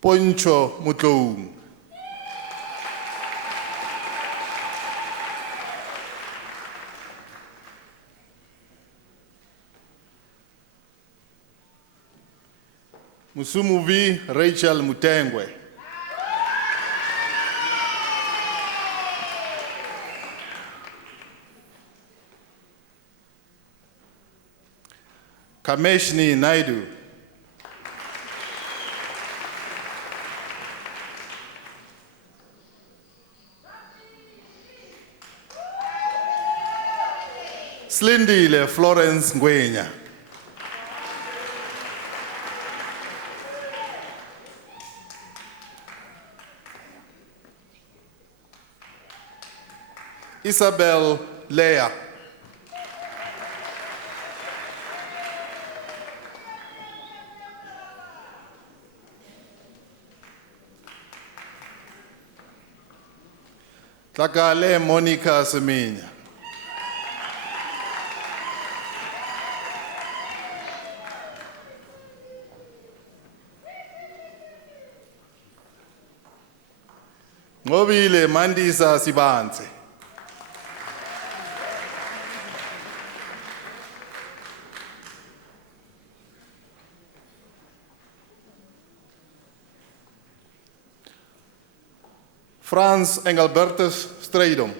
Poncho Mutloung, Musumuvi Rachel Mutengwe, Kameshni Naidu, Slindile Florence Ngwenya, Isabel Leah, Tlakale Monica Seminya. Ngobile Mandisa Sibanze. Frans Engelbertus Strijdom.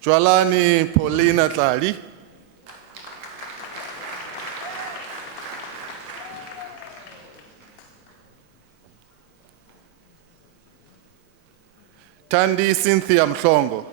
Jwalani Paulina Tlali. Tandi Cynthia Mhlongo.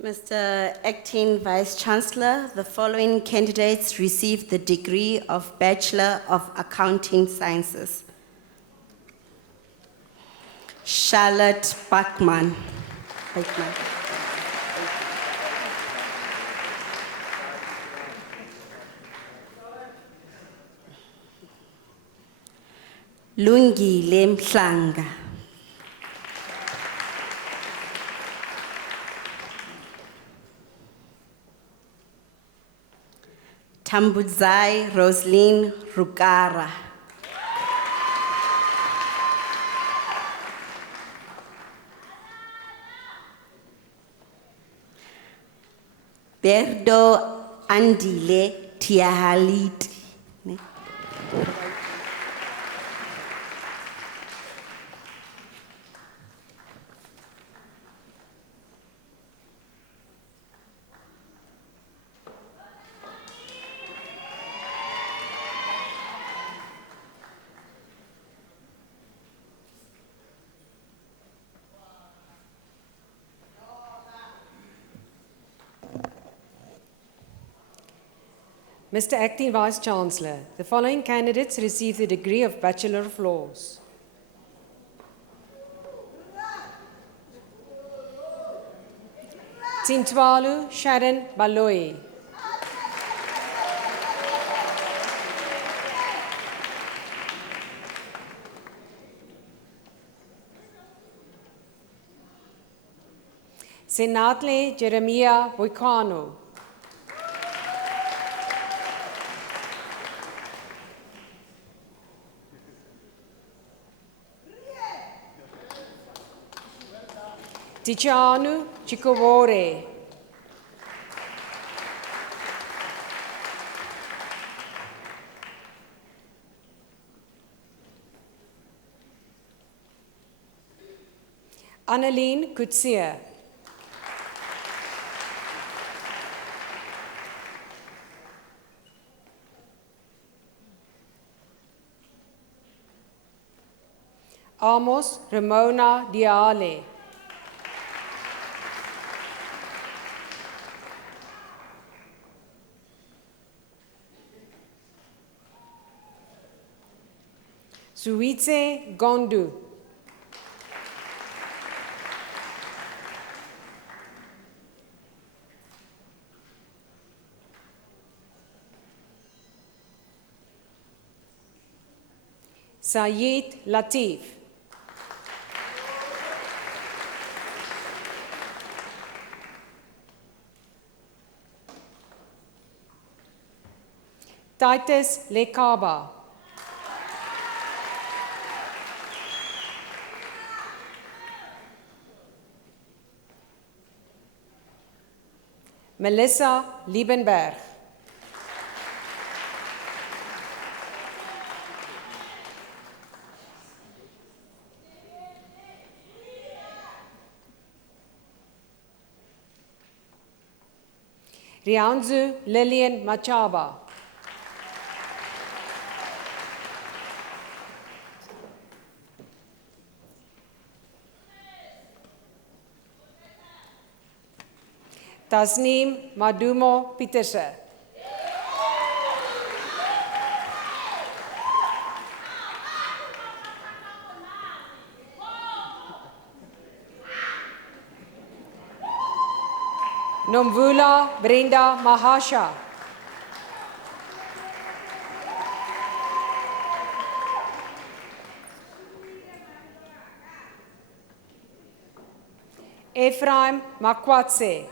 Mr. Acting Vice Chancellor, the following candidates received the degree of Bachelor of Accounting Sciences. Charlotte Bachman. Lungile Mhlanga. Tambudzai Roslyn Rukara. Berdo Andile Tiahalit. Mr. Acting Vice Chancellor, the following candidates received the degree of Bachelor of Laws. Tintwalu Sharon Baloyi. Senatle Jeremiah Boikano. Tichanu Chikowore. Anneline Kutsia. Amos Ramona Diale. Suitse Gondu. Sayed Latif. Titus Lekaba. Melissa Liebenberg. Rianzu Lillian Machaba. Tasneem Madumo Pieterse. Nomvula Brenda Mahasha. Ephraim Makwatse.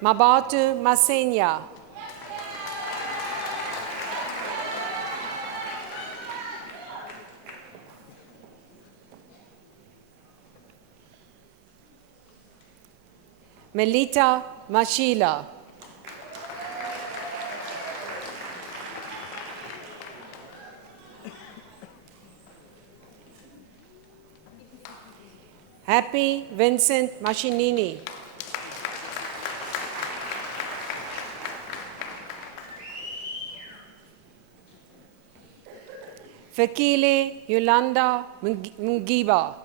Mabatu Masenya. Melita Mashila. Happy Vincent Mashinini. Fakile Yolanda Mugiba.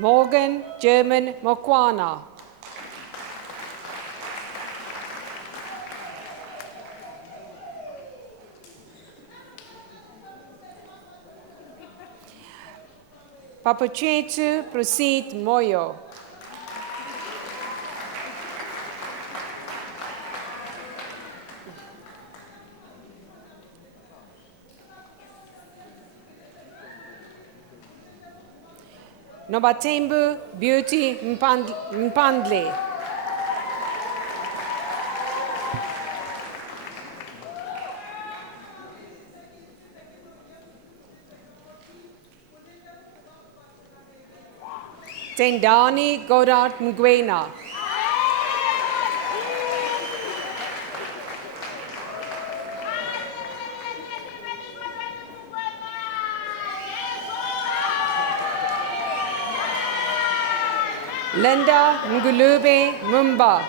Morgan German Mokwana. Papachetu Proceed Moyo. Nobatembu Beauty Mpandle. Tendani Godard Mgwena. Linda Ngulube Mumba.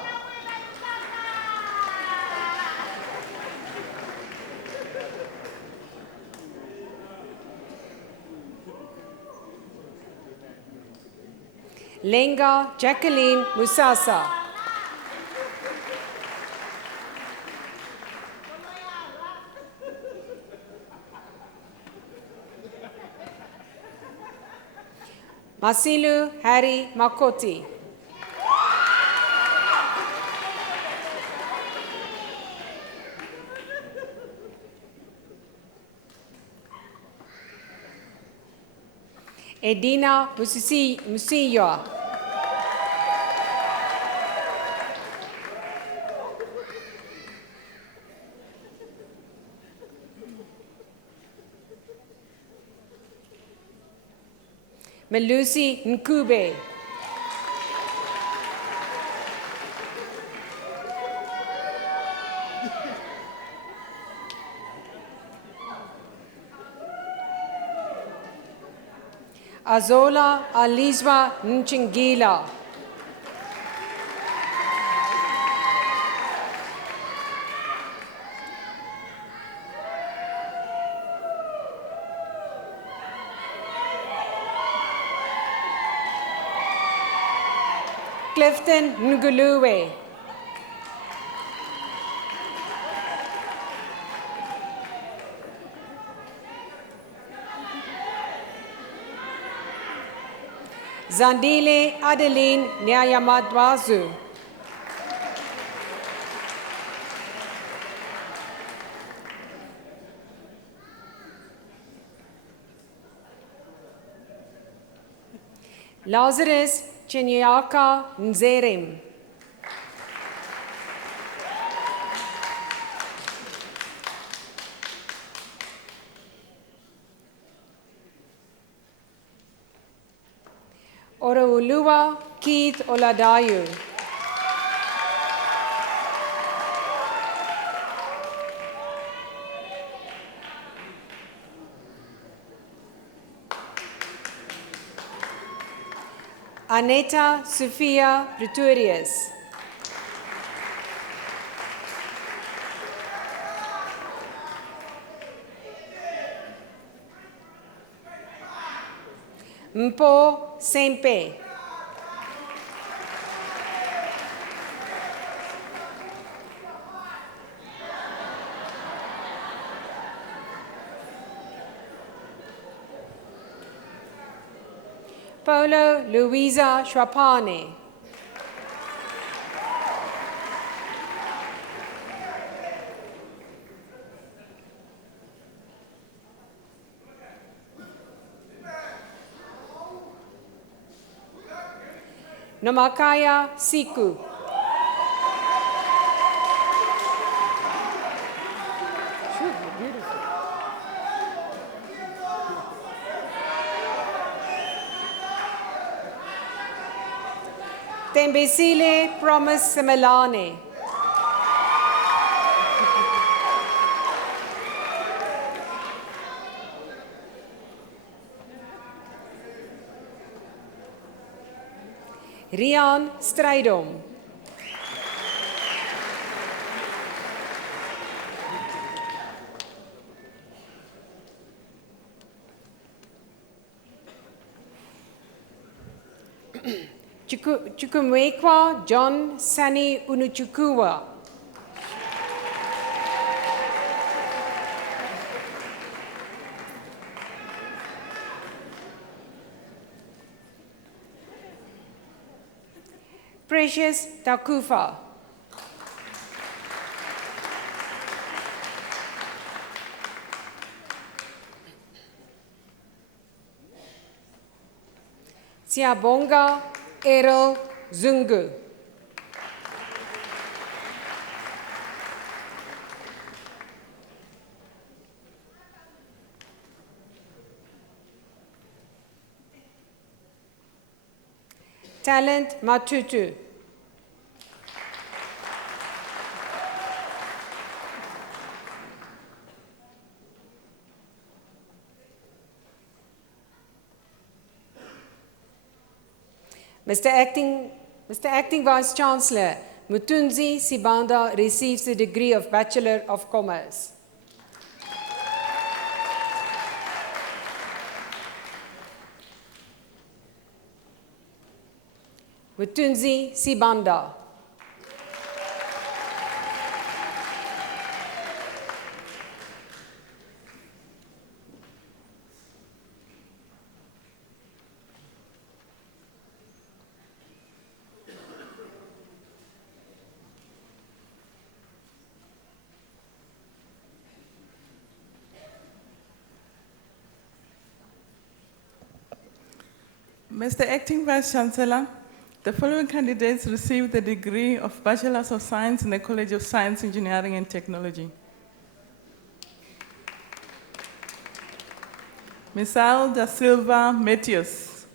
Lenga Jacqueline Musasa. Masilu Harry Makoti. Edina Musiyo. Melusi Nkube. Azola Alizwa Nchingila. Clifton Nguluwe. Zandile Adeline Nyayamadwazu. Lazarus Chinyaka Nzerem. Oroulua Keith Oladayu. Aneta Sophia Pretorius. Mpo Sempe. Paulo Luisa Schwapane. Nomakaya Siku. Tembesile Promise Semelane. Rian Strijdom. Chukwumekwa John Sani Unuchukua. Precious Takufa. Siabonga Errol Zungu. Talent Matutu. Mr. Acting Vice Chancellor, Mutunzi Sibanda receives the degree of Bachelor of Commerce. Mutunzi Sibanda. Mr. Acting Vice Chancellor, the following candidates received the degree of Bachelor of Science in the College of Science, Engineering and Technology. Misael da Silva Metius.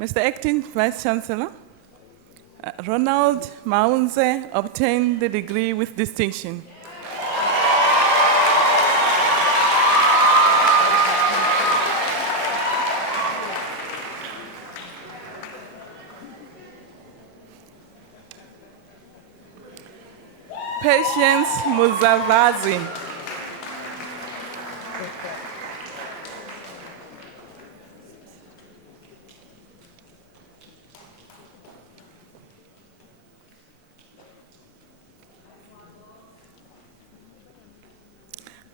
Mr. Acting Vice Chancellor, Ronald Maunze obtained the degree with distinction. Patience Muzavazi.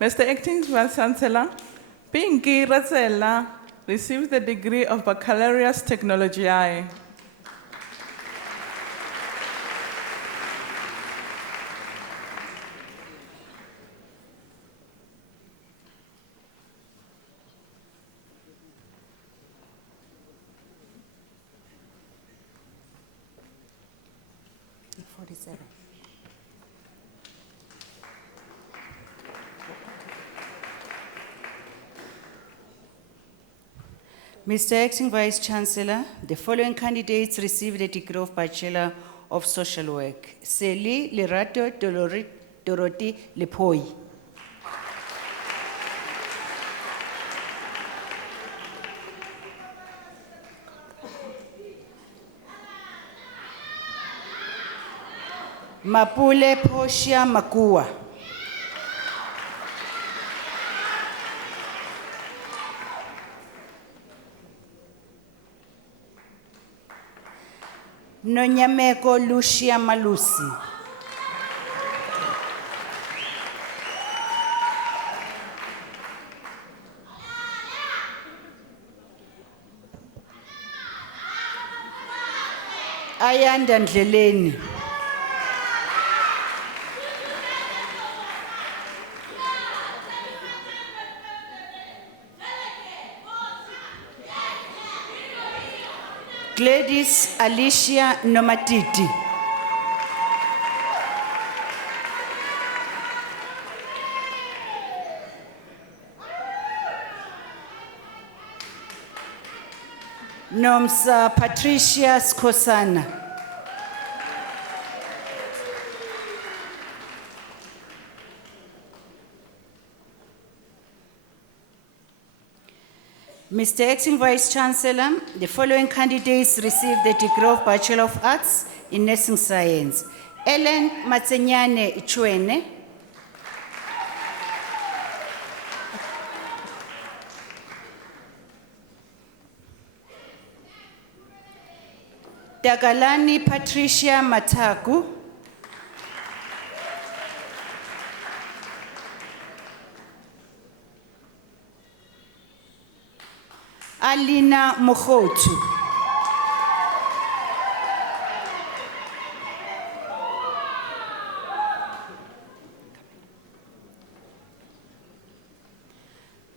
Mr. Acting Vice Chancellor, Pinky Ratsela received the degree of Baccalaureus Technologiae. Mr. Acting Vice Chancellor, the following candidates received the degree of Bachelor of Social Work. Seli Lerato Dorothy Lepoi. Mapule Poshia Makua. Nonyameko Lucia Malusi. Ayanda Ndleleni. Gladys Alicia Nomatiti. Nomsa Patricia Skosana. Mr. Acting Vice Chancellor, the following candidates received the degree of Bachelor of Arts in Nursing Science. Ellen Matsenyane Ichwene. Dagalani Patricia Mataku. Alina Mohotu.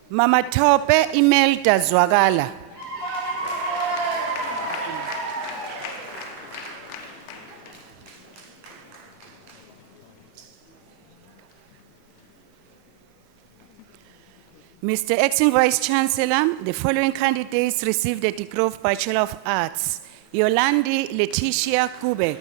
Mama Tope Imelda Zwagala. Mr. Acting Vice Chancellor, the following candidates received the degree of Bachelor of Arts. Yolandi Letitia Kubek.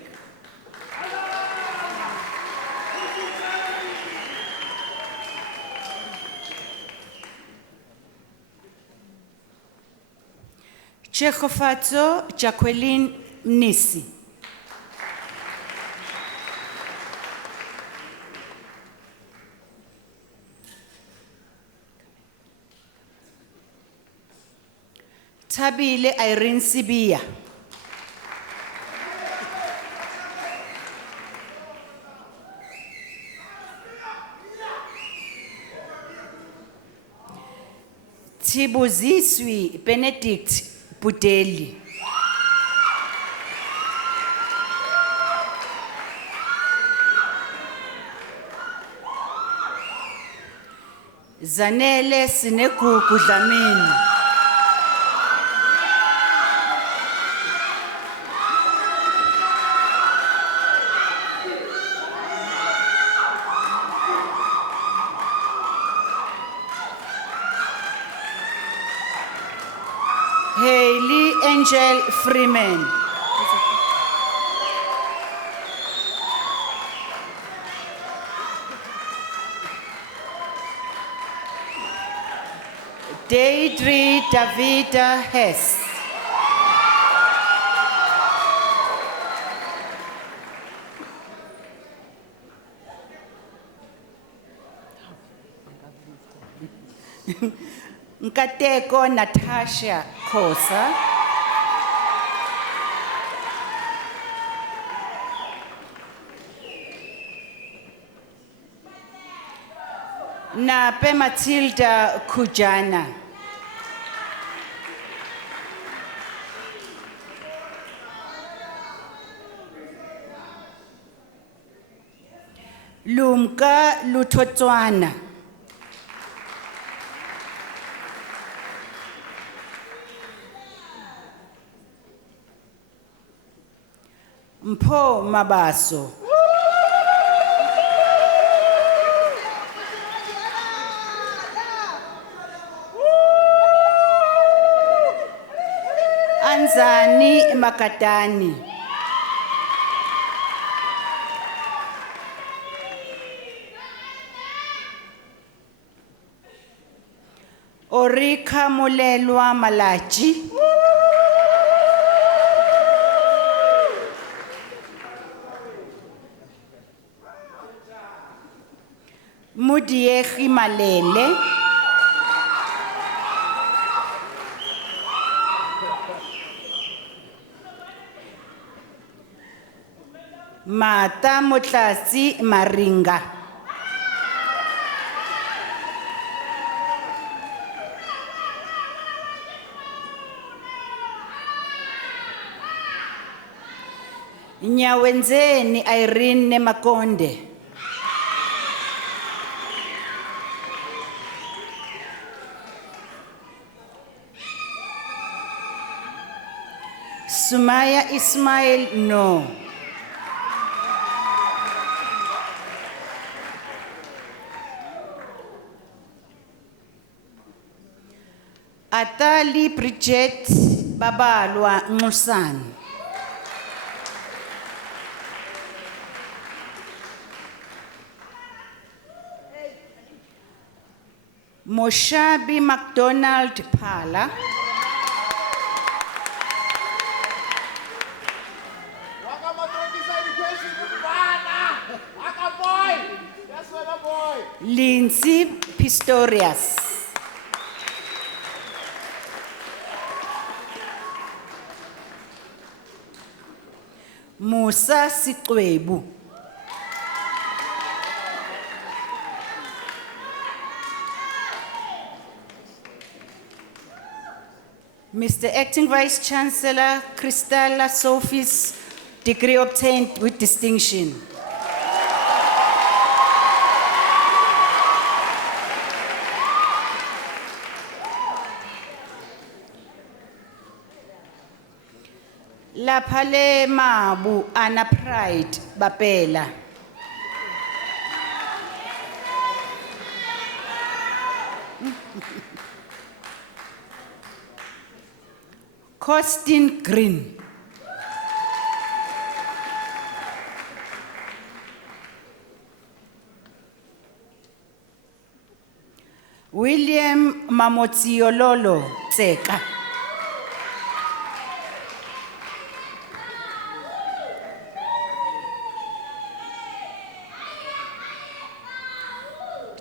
Chekofatso Jacqueline Nisi. Tabile Irene Sibia. Tibuziswi Benedict Budeli. Zanele Sinegugu Dlamini. Hailey Angel Freeman. Deidre Davida Hess. Nkateko Natasha Khosa. Nape Matilda Kujana. Lumka Lutotswana. Mpho Mabaso. Anzani Makatani. Orika Molelwa Malachi. Mudiehi Malele. Mata Motlasi Maringa. Nyawenzeni Irene Makonde. Sumaya Ismail no. Atali Bridget Babalwa Ngusan. Moshabi McDonald Phala. Lindsay Pistorius. Musa Siqwebu. Mr. Acting Vice Chancellor, Cristela Sophie's degree obtained with distinction. Lapale Mabu Anna Pride Bapela. Costin Green. William Mamotsiololo Tseka.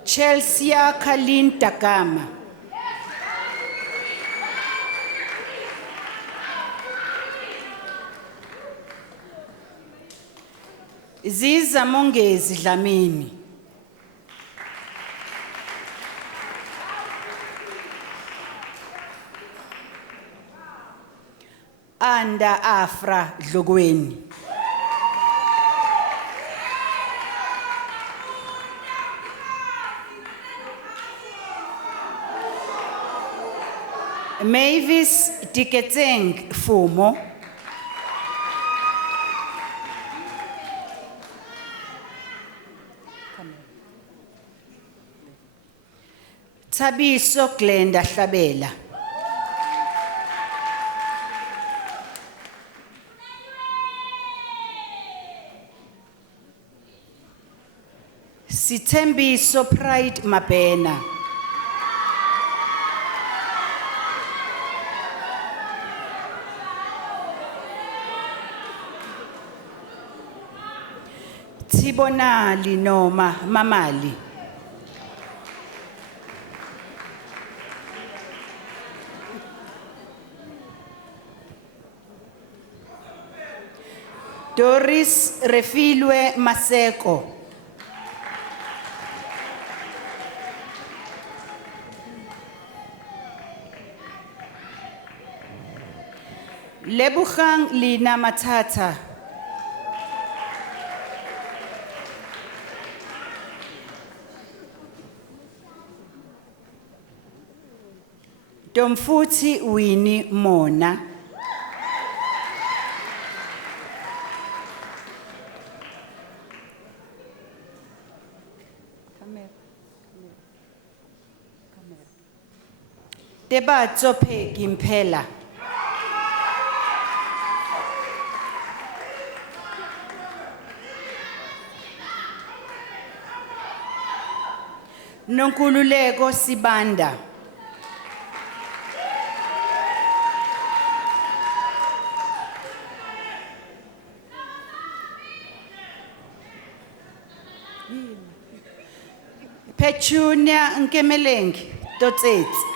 Chelsea Kalin Takama. Ziza Mongezi Dlamini. Anda Afra Dlogweni. Mavis Diketseng Fumo. Tabiso Glenda Hlabela. Sitembiso Pride Mabena. Tibonali noma Mamali. Doris Refilwe Maseko. Lebukhang Lina Matata. Domfuthi Winnie Mona. Debatso Peggy Mphela. Nonkululeko Sibanda. Petunia Nkemeleng, Dotsets.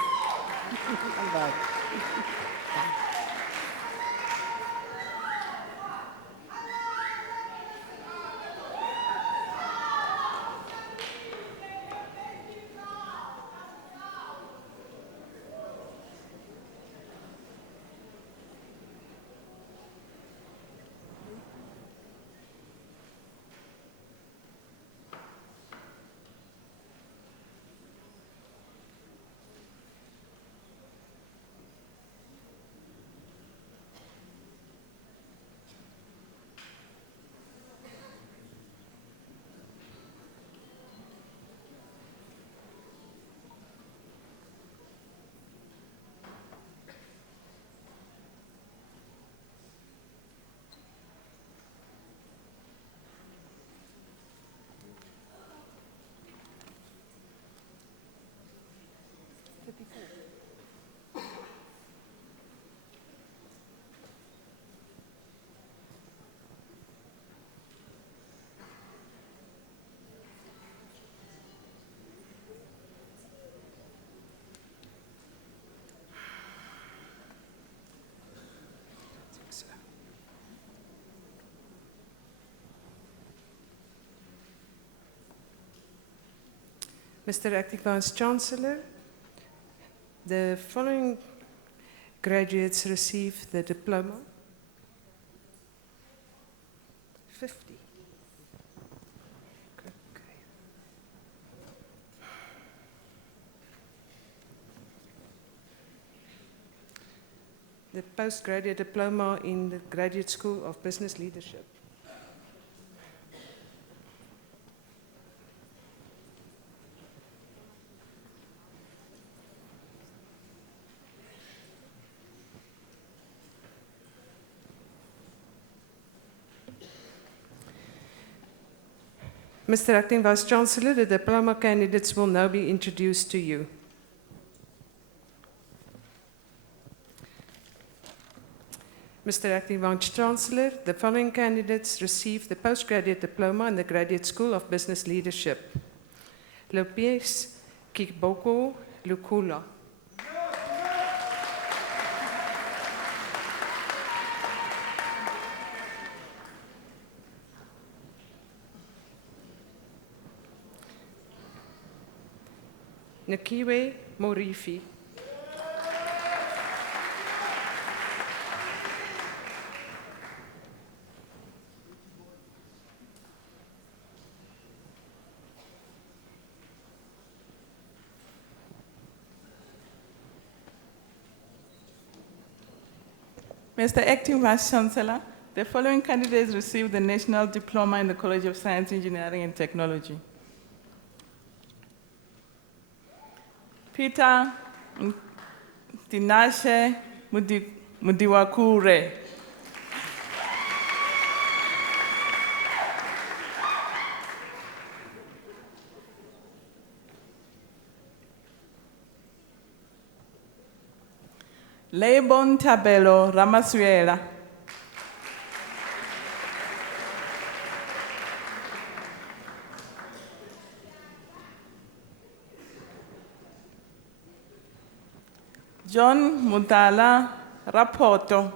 Mr. Acting Vice Chancellor, the following graduates receive the diploma. 50. The postgraduate diploma in the Graduate School of Business Leadership. Mr. Acting Vice Chancellor, the diploma candidates will now be introduced to you. Mr. Acting Vice Chancellor, the following candidates received the postgraduate diploma in the Graduate School of Business Leadership. Lopez Kikboko Lukula. Nakiwe Morifi. Mr. Acting Vice Chancellor, the following candidates received the National Diploma in the College of Science, Engineering and Technology. Peter Tinashe Mudiwakure. Lebon Tabelo Ramaswela. John Mutala Rapoto.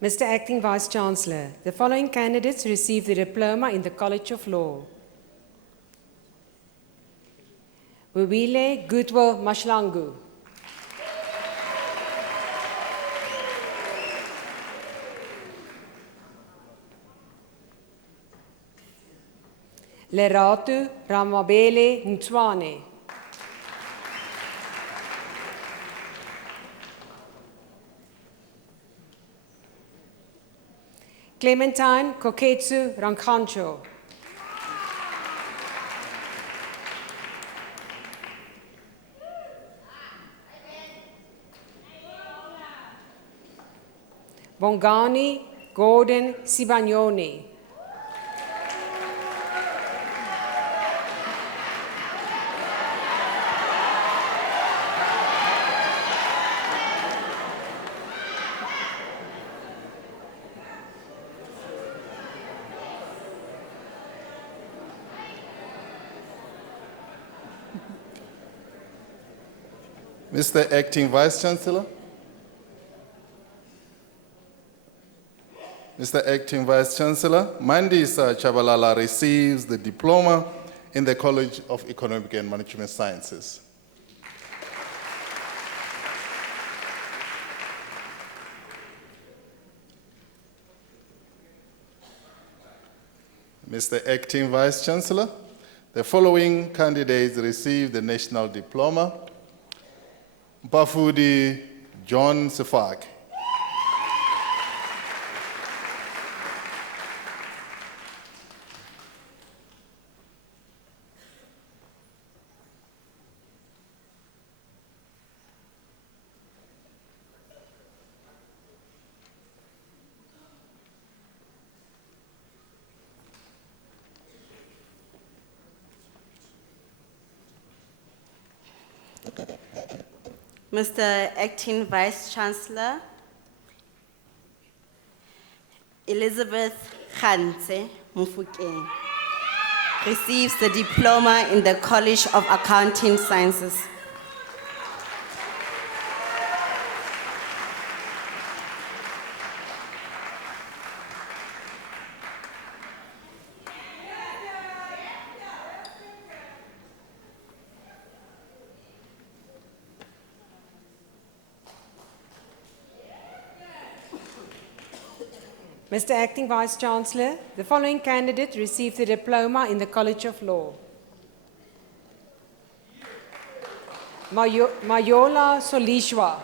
Mr. Acting Vice Chancellor, the following candidates received the diploma in the College of Law. Wibile Goodwill Mashlangu. Leratu Ramabele Ntswane. Clementine Koketsu Rankancho. Bongani Gordon Sibanyoni. Mr. Acting Vice Chancellor. Mr. Acting Vice Chancellor, Mandisa Chabalala receives the diploma in the College of Economic and Management Sciences. Mr. Acting Vice Chancellor, the following candidates receive the National Diploma. Mpafudi John Sefak. Mr. Acting Vice Chancellor, Elizabeth Khanse Mufukeng receives the diploma in the College of Accounting Sciences. Mr. Acting Vice Chancellor, the following candidate received the diploma in the College of Law. Mayola Solishwa.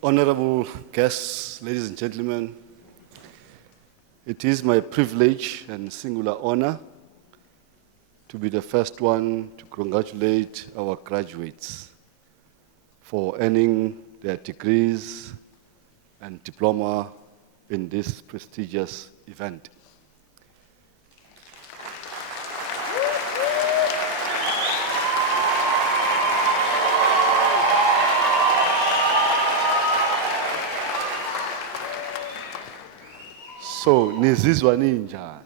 Honorable guests, ladies and gentlemen, it is my privilege and singular honor to be the first one to congratulate our graduates for earning their degrees and diploma in this prestigious event. So, nizizwa ninjani?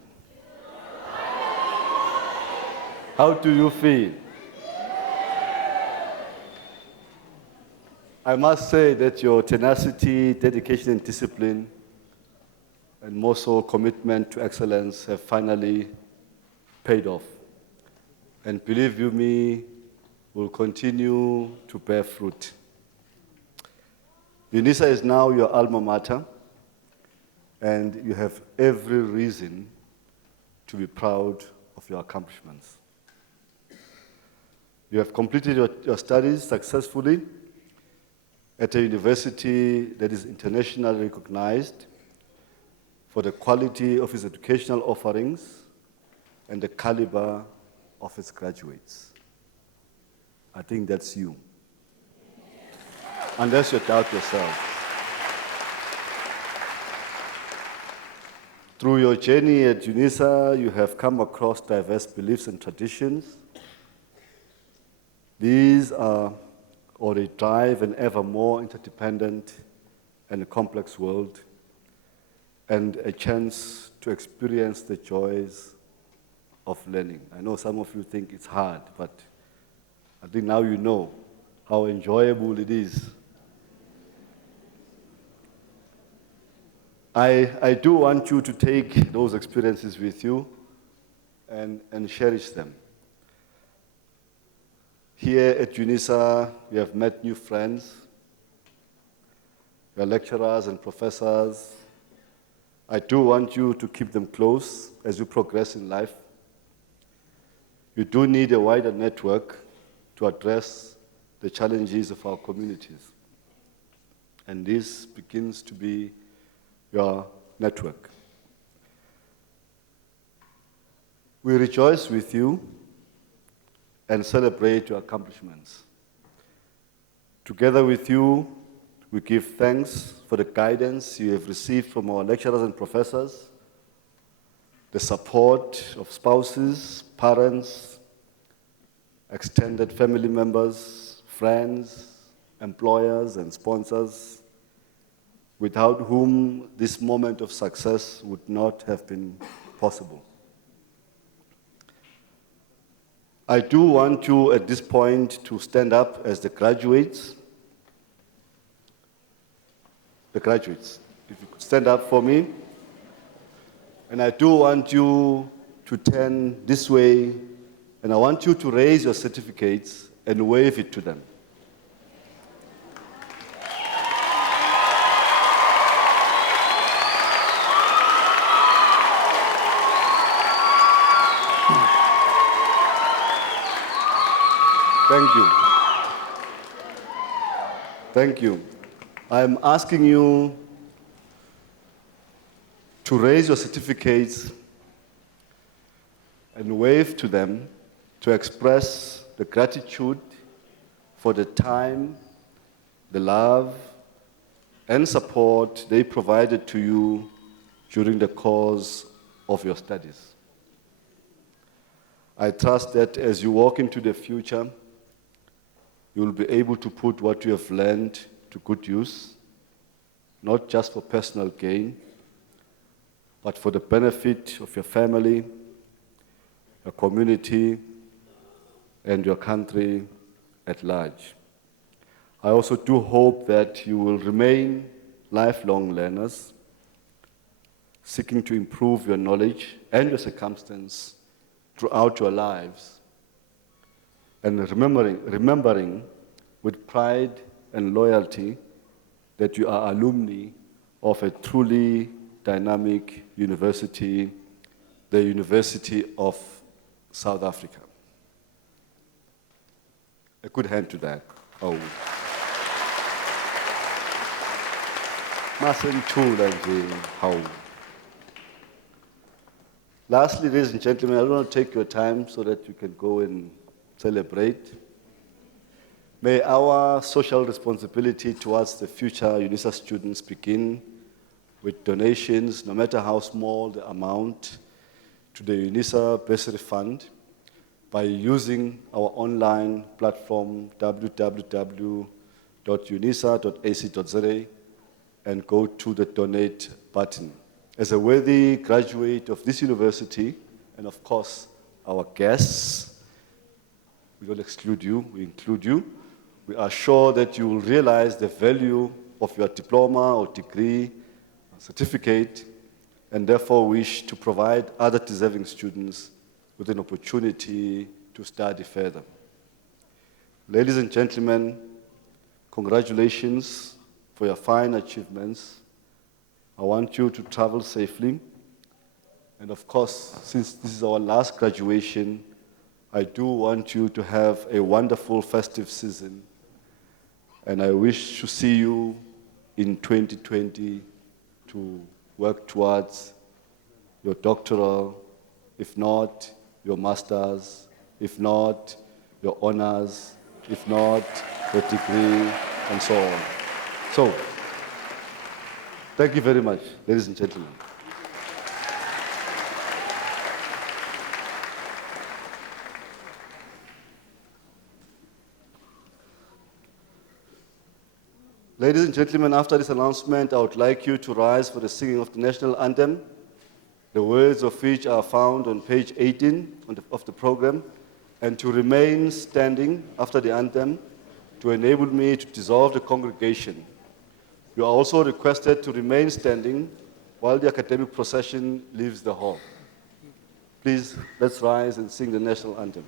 How do you feel? I must say that your tenacity, dedication, and discipline, and more so commitment to excellence, have finally paid off. And believe you me, will continue to bear fruit. Unisa is now your alma mater, and you have every reason to be proud of your accomplishments. You have completed your studies successfully at a university that is internationally recognized for the quality of its educational offerings and the caliber of its graduates. I think that's you. Unless you doubt yourself. Through your journey at Unisa, you have come across diverse beliefs and traditions. These are, or they drive an ever more interdependent and complex world, and a chance to experience the joys of learning. I know some of you think it's hard, but I think now you know how enjoyable it is. I do want you to take those experiences with you and cherish them. Here at Unisa, we have met new friends, your lecturers and professors. I do want you to keep them close as you progress in life. You do need a wider network to address the challenges of our communities. And this begins to be your network. We rejoice with you and celebrate your accomplishments. Together with you, we give thanks for the guidance you have received from our lecturers and professors, the support of spouses, parents, extended family members, friends, employers, and sponsors, without whom this moment of success would not have been possible. I do want you at this point to stand up as the graduates. The graduates, if you could stand up for me. And I do want you to turn this way, and I want you to raise your certificates and wave it to them. Thank you. Thank you. I'm asking you to raise your certificates and wave to them to express the gratitude for the time, the love, and support they provided to you during the course of your studies. I trust that as you walk into the future, you will be able to put what you have learned to good use, not just for personal gain, but for the benefit of your family, your community, and your country at large. I also do hope that you will remain lifelong learners, seeking to improve your knowledge and your circumstance throughout your lives, and remembering with pride and loyalty that you are alumni of a truly dynamic university, the University of South Africa. A good hand to that. Oh. How. Lastly, ladies and gentlemen, I don't want to take your time so that you can go and celebrate. May our social responsibility towards the future Unisa students begin with donations, no matter how small the amount, to the Unisa Bursary Fund by using our online platform www.unisa.ac.za and go to the donate button. As a worthy graduate of this university, and of course our guests, we don't exclude you, we include you, we are sure that you will realize the value of your diploma or degree, or certificate, and therefore wish to provide other deserving students with an opportunity to study further. Ladies and gentlemen, congratulations for your fine achievements. I want you to travel safely. And of course, since this is our last graduation, I do want you to have a wonderful festive season. And I wish to see you in 2020 to work towards your doctoral, if not your master's, if not your honors, if not your degree, and so on. So, thank you very much, ladies and gentlemen. Ladies and gentlemen, after this announcement, I would like you to rise for the singing of the national anthem, the words of which are found on page 18 of the program, and to remain standing after the anthem to enable me to dissolve the congregation. You are also requested to remain standing while the academic procession leaves the hall. Please, let's rise and sing the national anthem.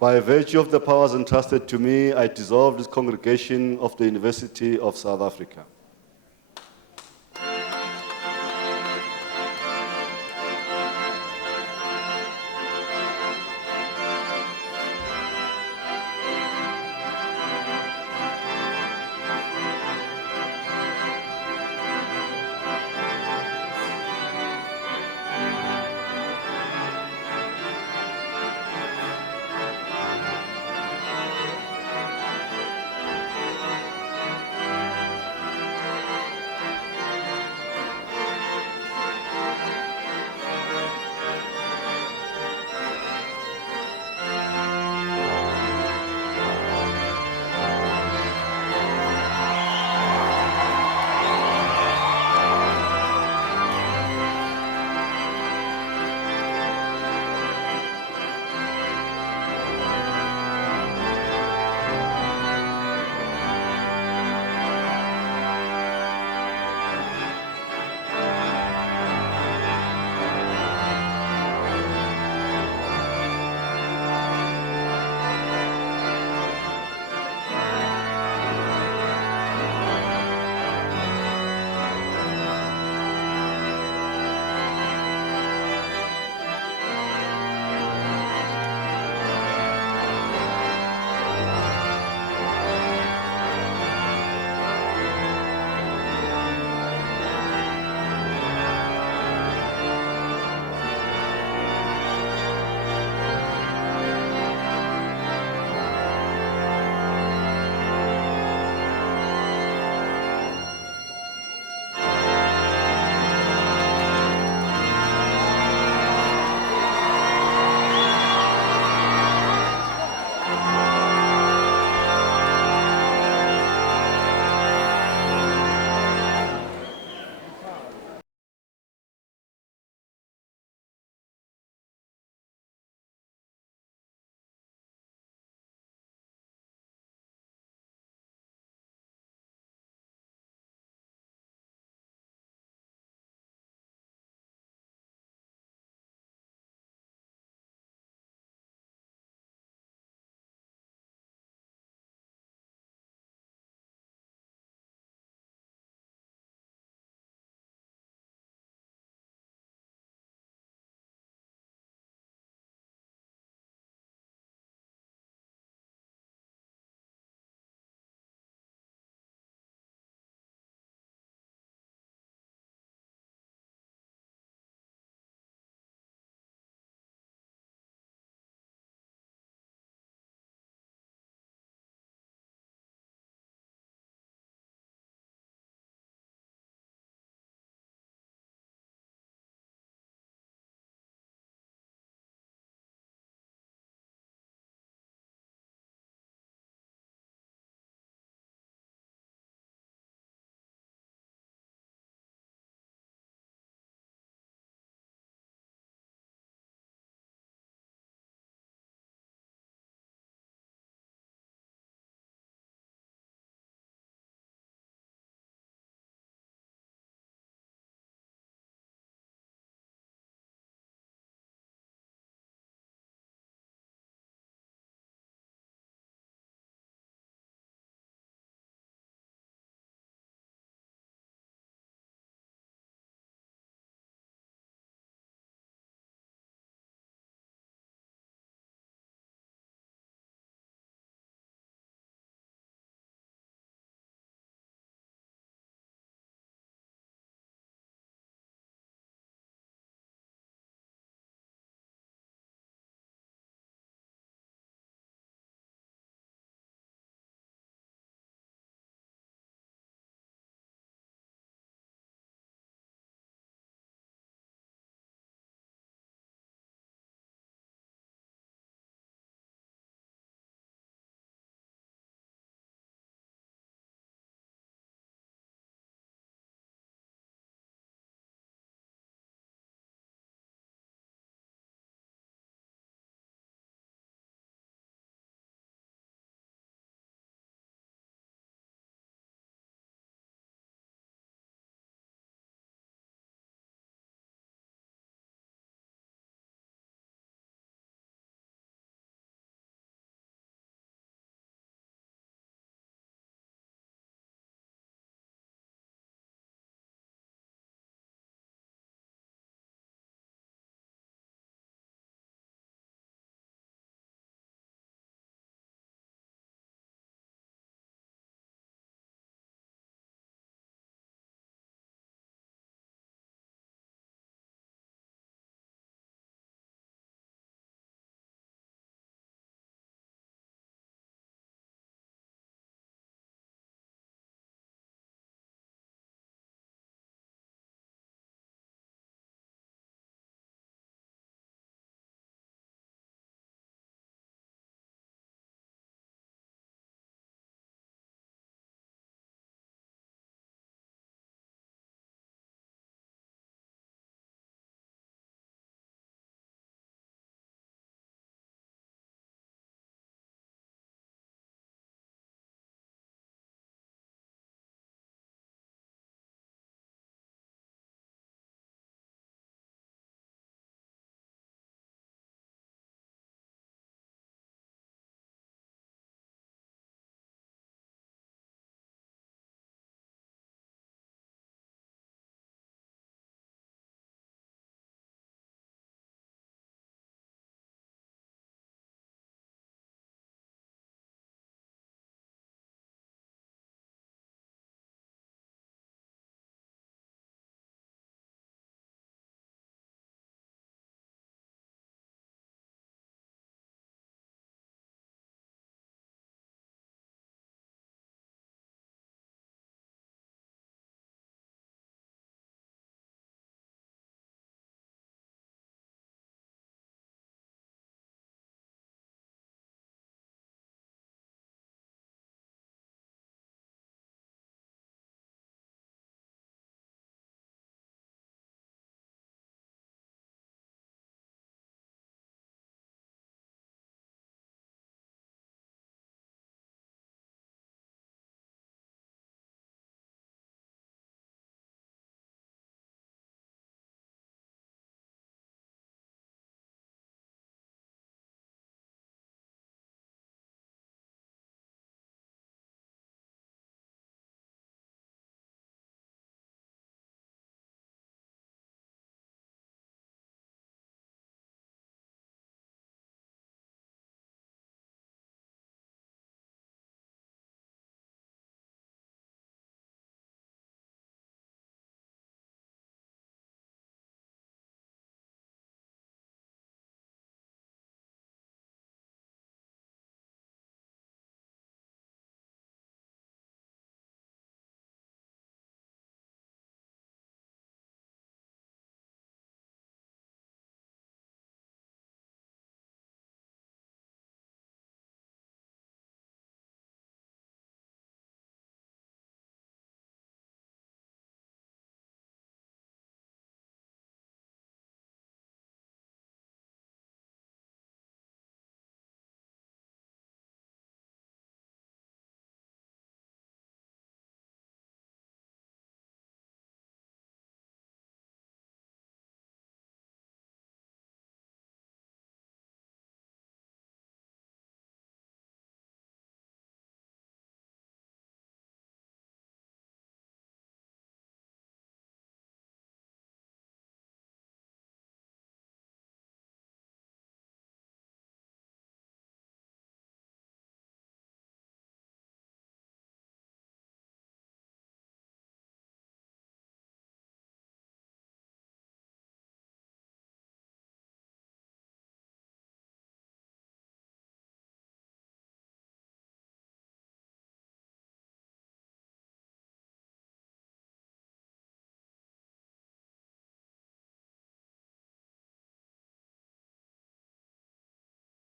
By virtue of the powers entrusted to me, I dissolve this congregation of the University of South Africa.